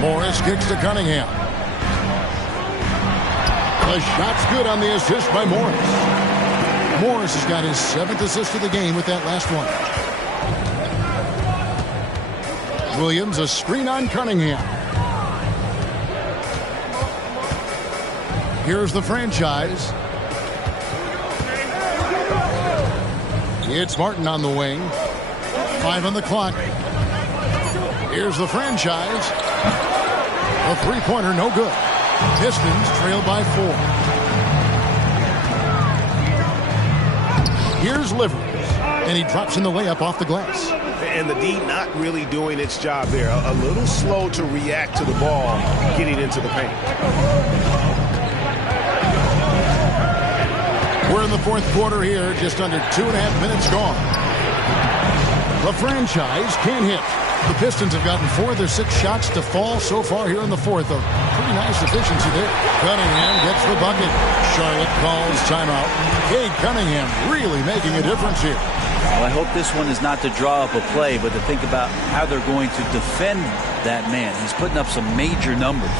Morris kicks to Cunningham. The shot's good on the assist by Morris. Morris has got his 7th assist of the game with that last one. Williams, a screen on Cunningham. Here's the franchise. It's Martin on the wing. 5 on the clock. Here's the franchise. A three-pointer, no good. Pistons trail by 4. Here's Livers. And he drops in the layup off the glass. And the D not really doing its job there. A little slow to react to the ball getting into the paint. We're in the fourth quarter here, just under 2.5 minutes gone. The franchise can't hit. The Pistons have gotten 4 of their 6 shots to fall so far here in the fourth. A pretty nice efficiency there. Cunningham gets the bucket. Charlotte calls timeout. Cade Cunningham really making a difference here. Well, I hope this one is not to draw up a play, but to think about how they're going to defend that man. He's putting up some major numbers.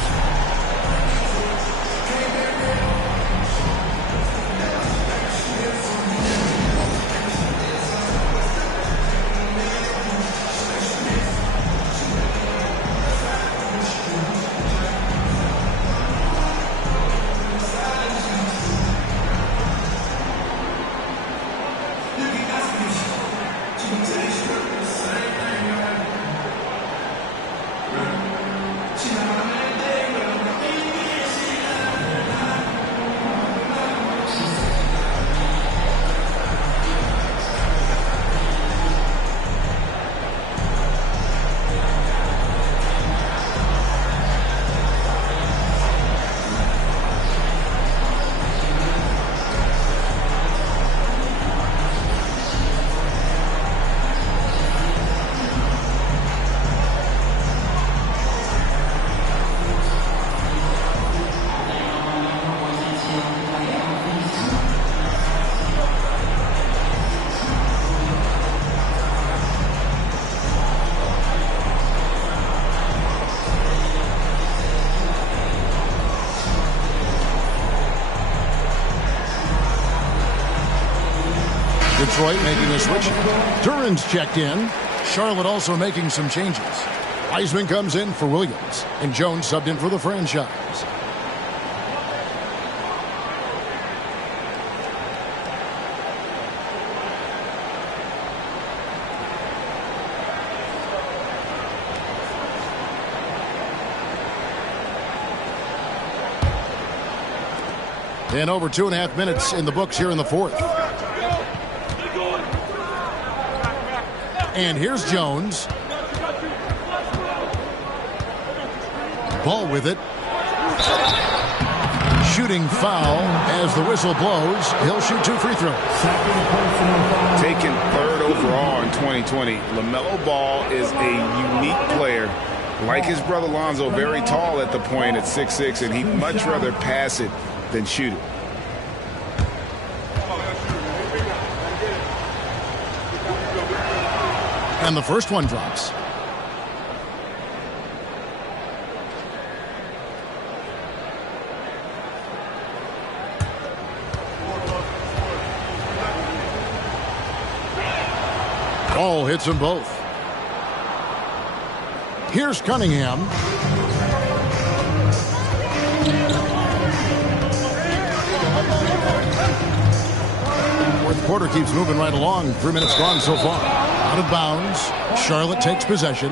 Detroit making a switch. Duran's checked in. Charlotte also making some changes. Wiseman comes in for Williams, and Jones subbed in for the franchise. And over 2.5 minutes in the books here in the fourth. And here's Jones. Ball with it. Shooting foul as the whistle blows. He'll shoot 2 free throws. Taken 3rd overall in 2020, LaMelo Ball is a unique player. Like his brother Lonzo, very tall at the point at 6'6", and he'd much rather pass it than shoot it. And the first one drops. Ball hits them both. Here's Cunningham. Fourth quarter keeps moving right along. 3 minutes gone so far. Out of bounds. Charlotte takes possession.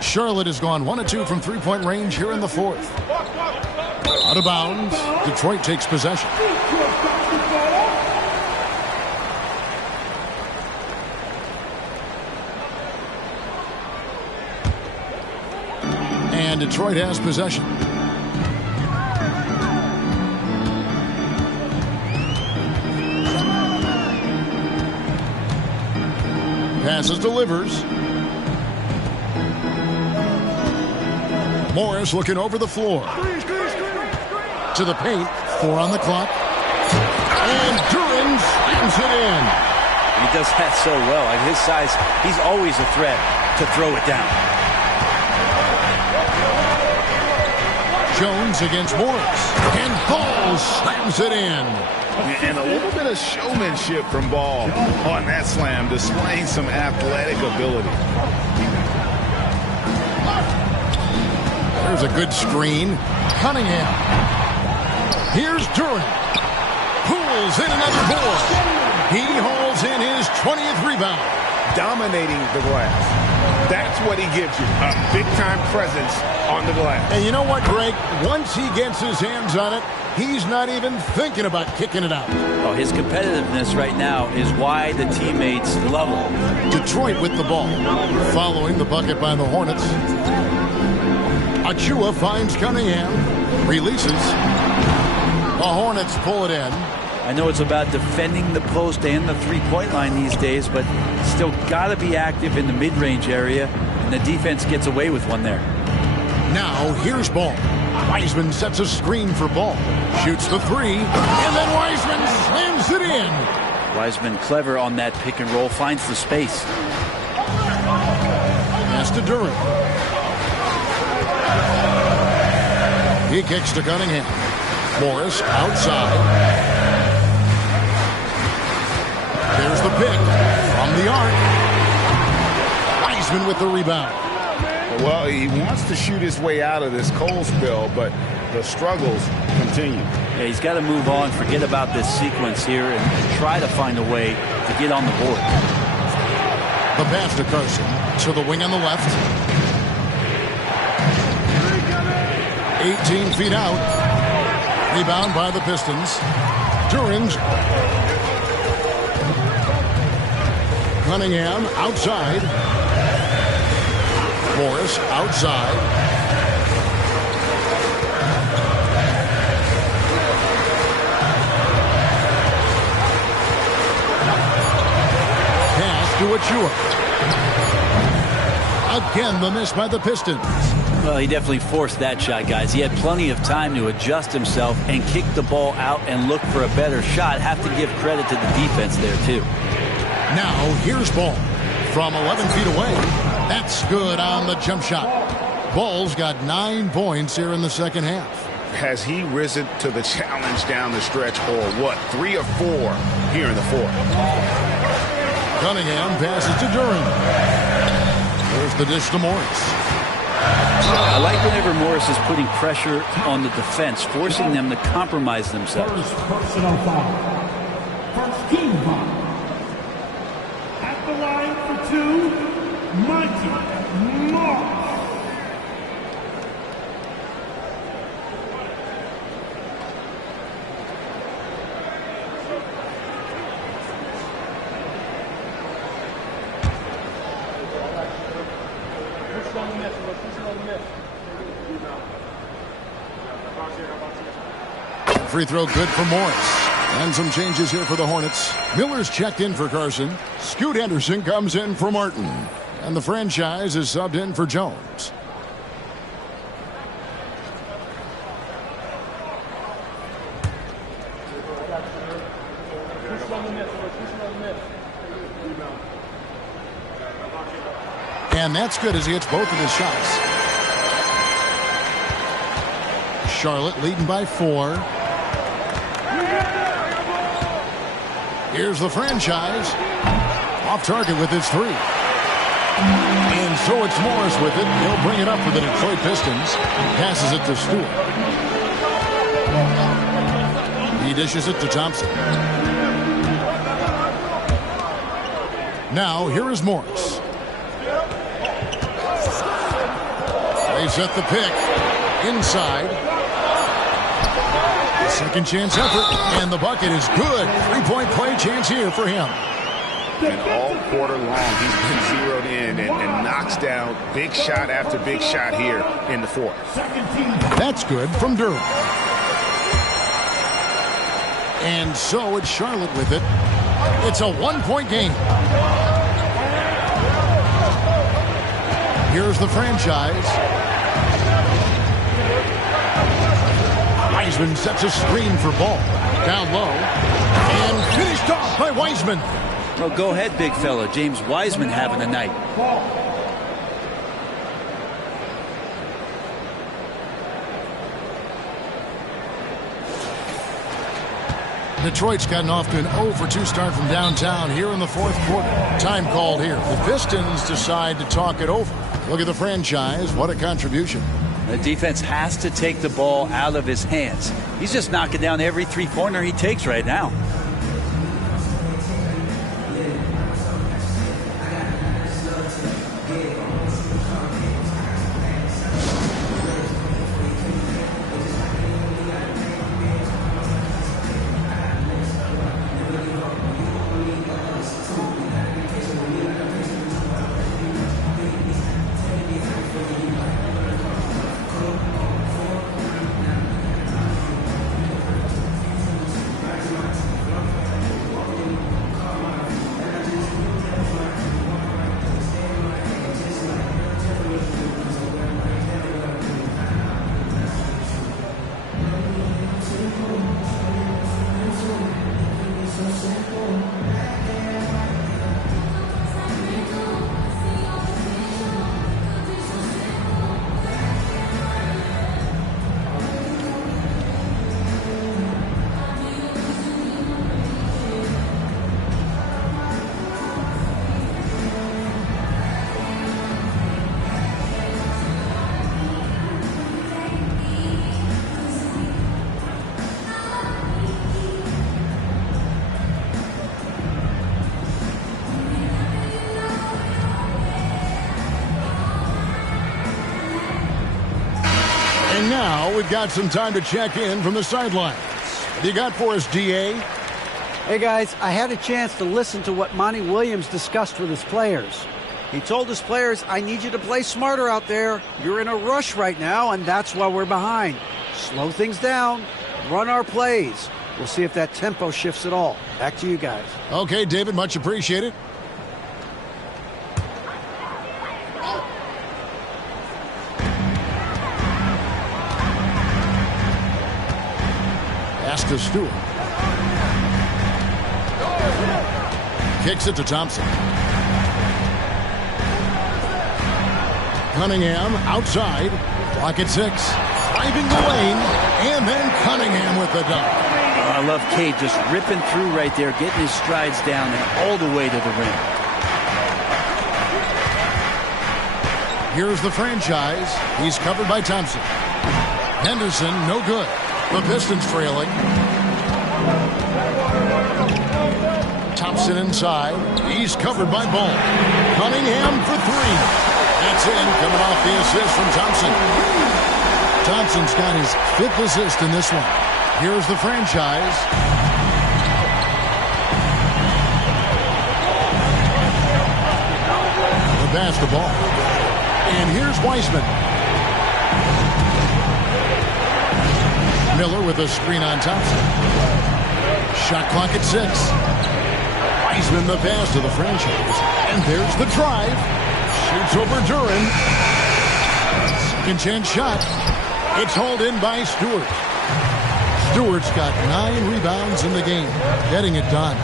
Charlotte has gone 1 of 2 from three-point range here in the fourth. Out of bounds. Detroit takes possession. And Detroit has possession. Passes, delivers. Morris looking over the floor. To the paint. 4 on the clock. And Duran slams it in. He does that so well. At his size, he's always a threat to throw it down. Jones against Morris. And Ball slams it in. And a little bit of showmanship from Ball on that slam, displaying some athletic ability. There's a good screen. Cunningham. Here's Duran. Pulls in another board. He hauls in his 20th rebound. Dominating the glass. That's what he gives you, a big-time presence on the glass. And you know what, Greg? Once he gets his hands on it, He's not even thinking about kicking it out. Oh, his competitiveness right now is why the teammates love him. Detroit with the ball. Following the bucket by the Hornets. Achua finds Cunningham. Releases. The Hornets pull it in. I know it's about defending the post and the three-point line these days, but still got to be active in the mid-range area, and the defense gets away with one there. Now here's Ball. Wiseman sets a screen for Ball. Shoots the three, and then Wiseman slams it in. Wiseman clever on that pick and roll, finds the space. Pass to Durant. He kicks to Cunningham. Morris outside. There's the pick from the arc. Wiseman with the rebound. Well, he wants to shoot his way out of this cold spell, but the struggles continue. Yeah, he's got to move on, forget about this sequence here, and try to find a way to get on the board. The pass to Carson. To the wing on the left. 18 feet out. Rebound by the Pistons. Durant. Cunningham outside. Morris outside. Pass to Achua. Again, the miss by the Pistons. Well, he definitely forced that shot, guys. He had plenty of time to adjust himself and kick the ball out and look for a better shot. Have to give credit to the defense there, too. Now, here's Ball from 11 feet away. That's good on the jump shot. Ball's got 9 points here in the second half. Has he risen to the challenge down the stretch, or what? 3 or 4 here in the fourth. Cunningham passes to Durant. There's the dish to Morris. I like whenever Morris is putting pressure on the defense, forcing them to compromise themselves. First personal foul. First team foul. At the line for 2, Mikey Morris. Free throw good for Morris. And some changes here for the Hornets. Miller's checked in for Carson. Scoot Henderson comes in for Martin. And the franchise is subbed in for Jones. And that's good as he hits both of his shots. Charlotte leading by 4. Here's the franchise. Off target with his 3. And so it's Morris with it. He'll bring it up for the Detroit Pistons. Passes it to Stewart. He dishes it to Thompson. Now here is Morris. They set the pick. Inside. Second chance effort, and the bucket is good. 3-point play chance here for him. And all quarter long, he's been zeroed in and knocks down big shot after big shot here in the fourth. That's good from Durant. And so it's Charlotte with it. It's a 1-point game. Here's the franchise. Wiseman sets a screen for Ball. Down low. And finished off by Wiseman. Well, go ahead, big fella. James Wiseman having a night. Detroit's gotten off to an 0-for-2 start from downtown here in the fourth quarter. Time called here. The Pistons decide to talk it over. Look at the franchise. What a contribution. The defense has to take the ball out of his hands. He's just knocking down every three-pointer he takes right now. Now we've got some time to check in from the sidelines. What do you got for us, DA? Hey, guys, I had a chance to listen to what Monty Williams discussed with his players. He told his players, I need you to play smarter out there. You're in a rush right now, and that's why we're behind. Slow things down. Run our plays. We'll see if that tempo shifts at all. Back to you guys. Okay, David, much appreciated. Pass to Stewart. Kicks it to Thompson. Cunningham outside. Clock at 6. Driving the lane. And then Cunningham with the dunk. I love Cade just ripping through right there, getting his strides down and all the way to the rim. Here's the franchise. He's covered by Thompson. Henderson, no good. The Pistons trailing. Thompson inside. He's covered by Ball. Cunningham for 3. That's in, coming off the assist from Thompson. Thompson's got his 5th assist in this one. Here's the franchise. The basketball. And here's Weissman. Miller with a screen on Thompson. Shot clock at 6. Weissman the pass to the franchise. And there's the drive. Shoots over Duran. Second chance shot. It's hauled in by Stewart. Stewart's got 9 rebounds in the game. Getting it done.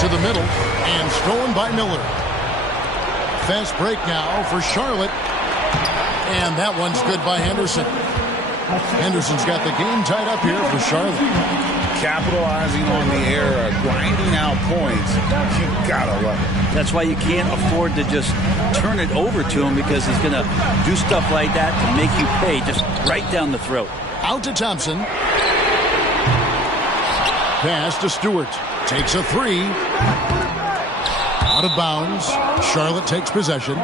To the middle. And stolen by Miller. Fast break now for Charlotte. And that one's good by Henderson. Henderson's got the game tied up here for Charlotte. Capitalizing on the error, grinding out points. You gotta love it. That's why you can't afford to just turn it over to him, because he's going to do stuff like that to make you pay just right down the throat. Out to Thompson. Pass to Stewart. Takes a 3. Out of bounds. Charlotte takes possession.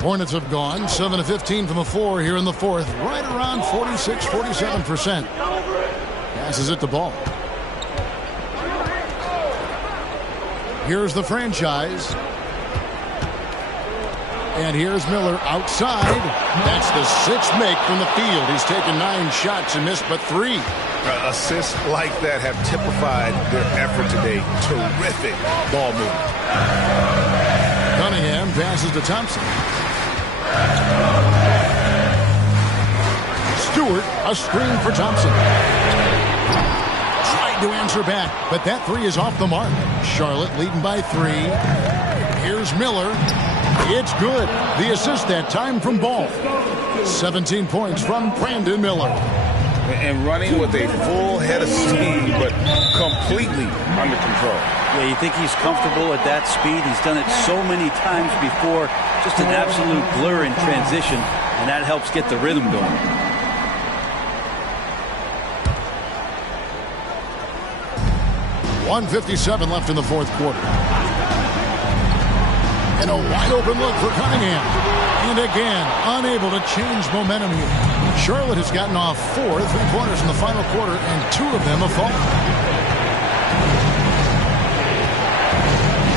Hornets have gone 7 of 15 from the floor here in the 4th. Right around 46-47%. Passes it to Ball. Here's the franchise. And here's Miller outside. That's the 6th make from the field. He's taken 9 shots and missed but 3. Assists like that have typified their effort today. Terrific ball movement. Cunningham passes to Thompson. Stewart, a screen for Thompson. Tried to answer back, but that 3 is off the mark. Charlotte leading by 3. Here's Miller. It's good. The assist that time from Ball. 17 points from Brandon Miller. And running with a full head of steam, but completely under control. Yeah, you think he's comfortable at that speed. He's done it so many times before. Just an absolute blur in transition, and that helps get the rhythm going. 1:57 left in the 4th quarter. And a wide open look for Cunningham. And again, unable to change momentum here. Charlotte has gotten off 4 3-pointers in the final quarter, and 2 of them have fallen.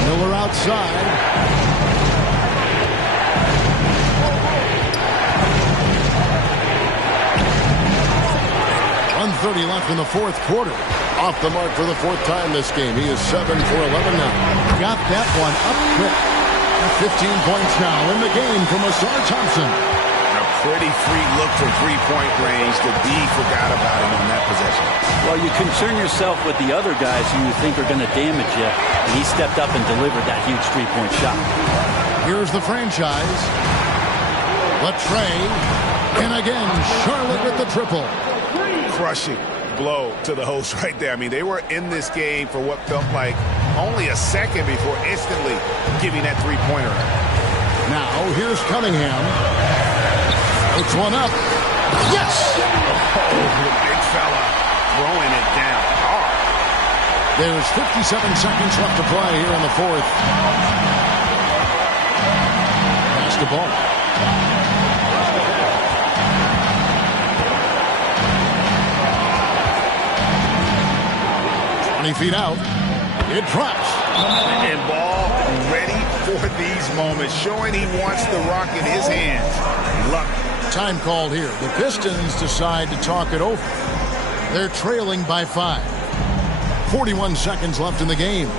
Miller outside. 1:30 left in the 4th quarter. Off the mark for the 4th time this game. He is 7 for 11 now. Got that one up quick. 15 points now in the game from Asar Thompson. A pretty free look from 3-point range. The D forgot about him on that possession. Well, you concern yourself with the other guys who you think are going to damage you, and he stepped up and delivered that huge 3-point shot. Here's the franchise. Latrey. And again, Charlotte with the triple. Crushing blow to the host right there. I mean, they were in this game for what felt like only a second before instantly giving that 3-pointer. Now, here's Cunningham. It's one up. Yes! Oh, the big fella throwing it down hard. There's 57 seconds left to play here in the fourth. Pass the ball. 20 feet out. It drops. And Ball ready for these moments, showing he wants the rock in his hands. Luck. Time called here. The Pistons decide to talk it over. They're trailing by 5. 41 seconds left in the game.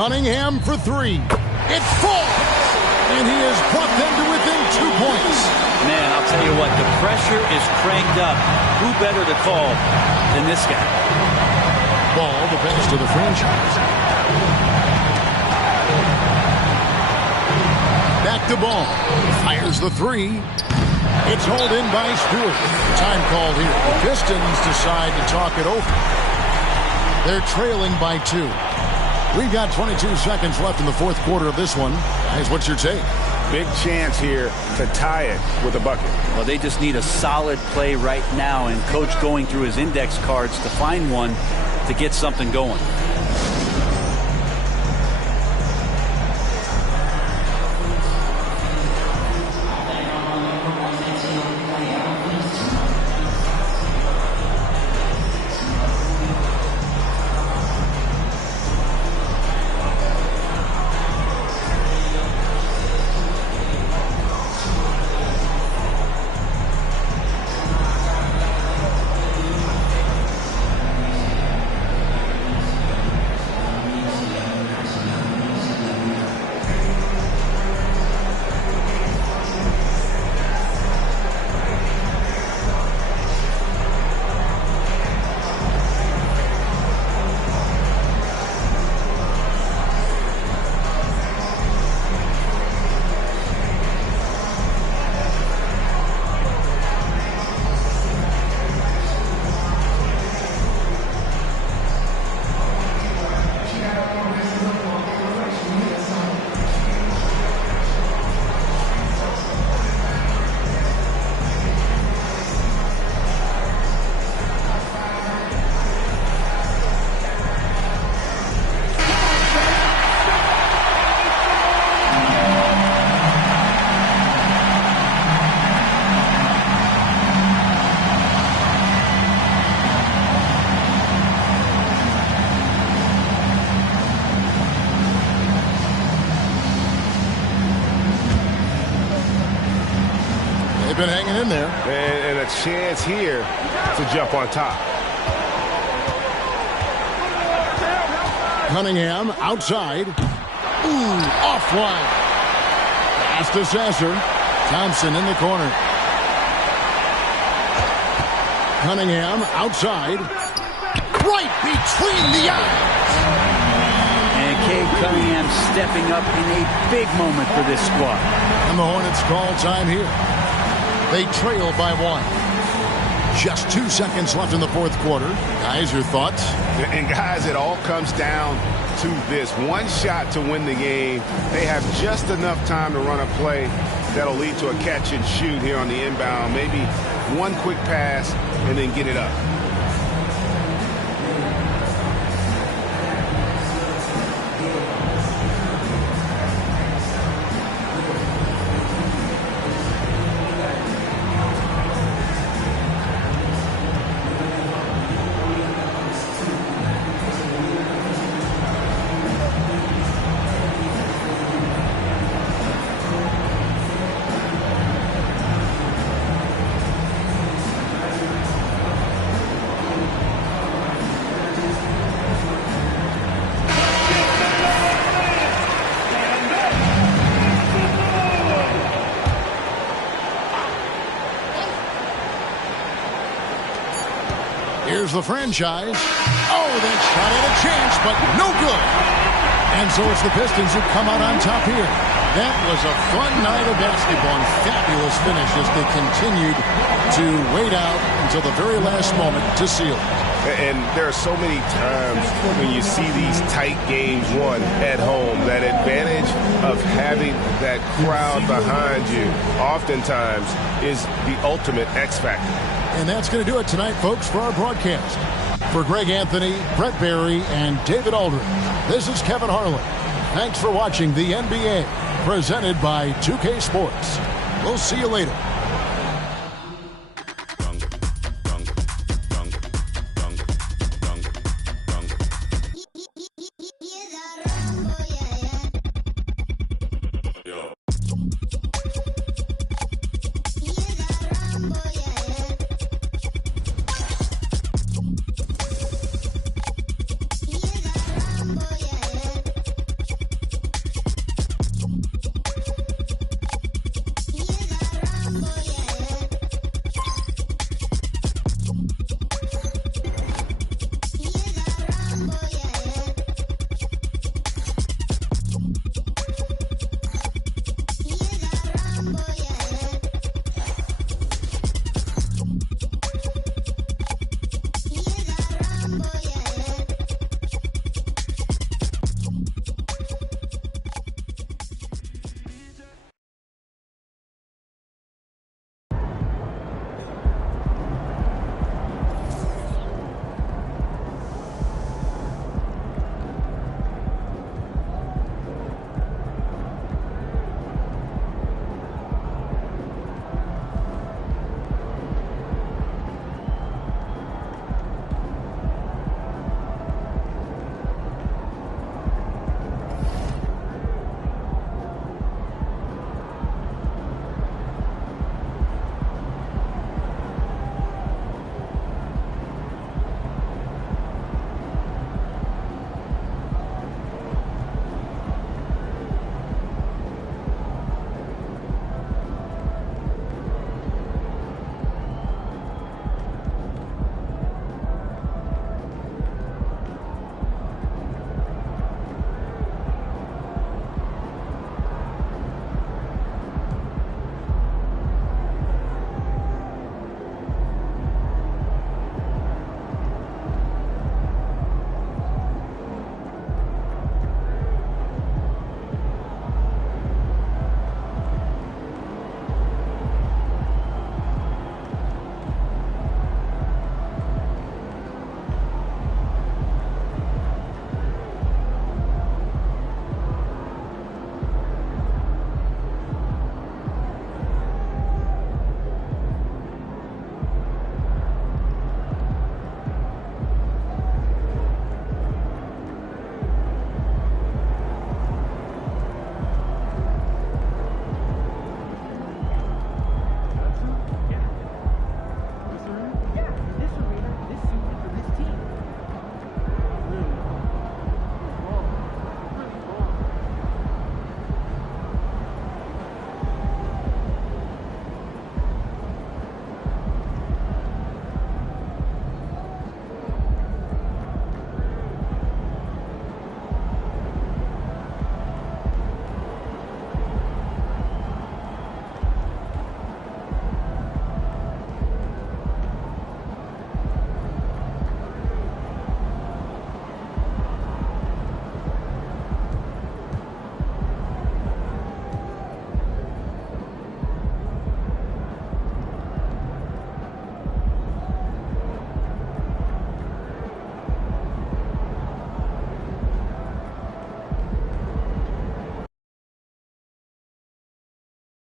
Cunningham for 3. It falls! And he has brought them to within 2 points. Man, I'll tell you what, the pressure is cranked up. Who better to call than this guy? Ball, the pass to the franchise. Back to Ball. Fires the 3. It's hauled in by Stewart. Time called here. The Pistons decide to talk it over. They're trailing by 2. We've got 22 seconds left in the fourth quarter of this one. Guys, what's your take? Big chance here to tie it with a bucket. Well, they just need a solid play right now, and Coach going through his index cards to find one to get something going. Been hanging in there. And a chance here to jump on top. Cunningham outside. Ooh, offline. Pass to Sasser. Thompson in the corner. Cunningham outside. Right between the eyes. And Cade Cunningham stepping up in a big moment for this squad. And the Hornets call time here. They trail by 1. Just 2 seconds left in the fourth quarter. Guys, your thoughts? And guys, it all comes down to this. One shot to win the game. They have just enough time to run a play that'll lead to a catch and shoot here on the inbound. Maybe one quick pass and then get it up. Here's the franchise. Oh, that shot had a chance, but no good. And so it's the Pistons who come out on top here. That was a fun night of basketball and fabulous finish as they continued to wait out until the very last moment to seal it. And there are so many times when you see these tight games won at home, that advantage of having that crowd behind you oftentimes is the ultimate X factor. And that's going to do it tonight, folks, for our broadcast. For Greg Anthony, Brett Barry, and David Aldridge, this is Kevin Harlan. Thanks for watching the NBA, presented by 2K Sports. We'll see you later.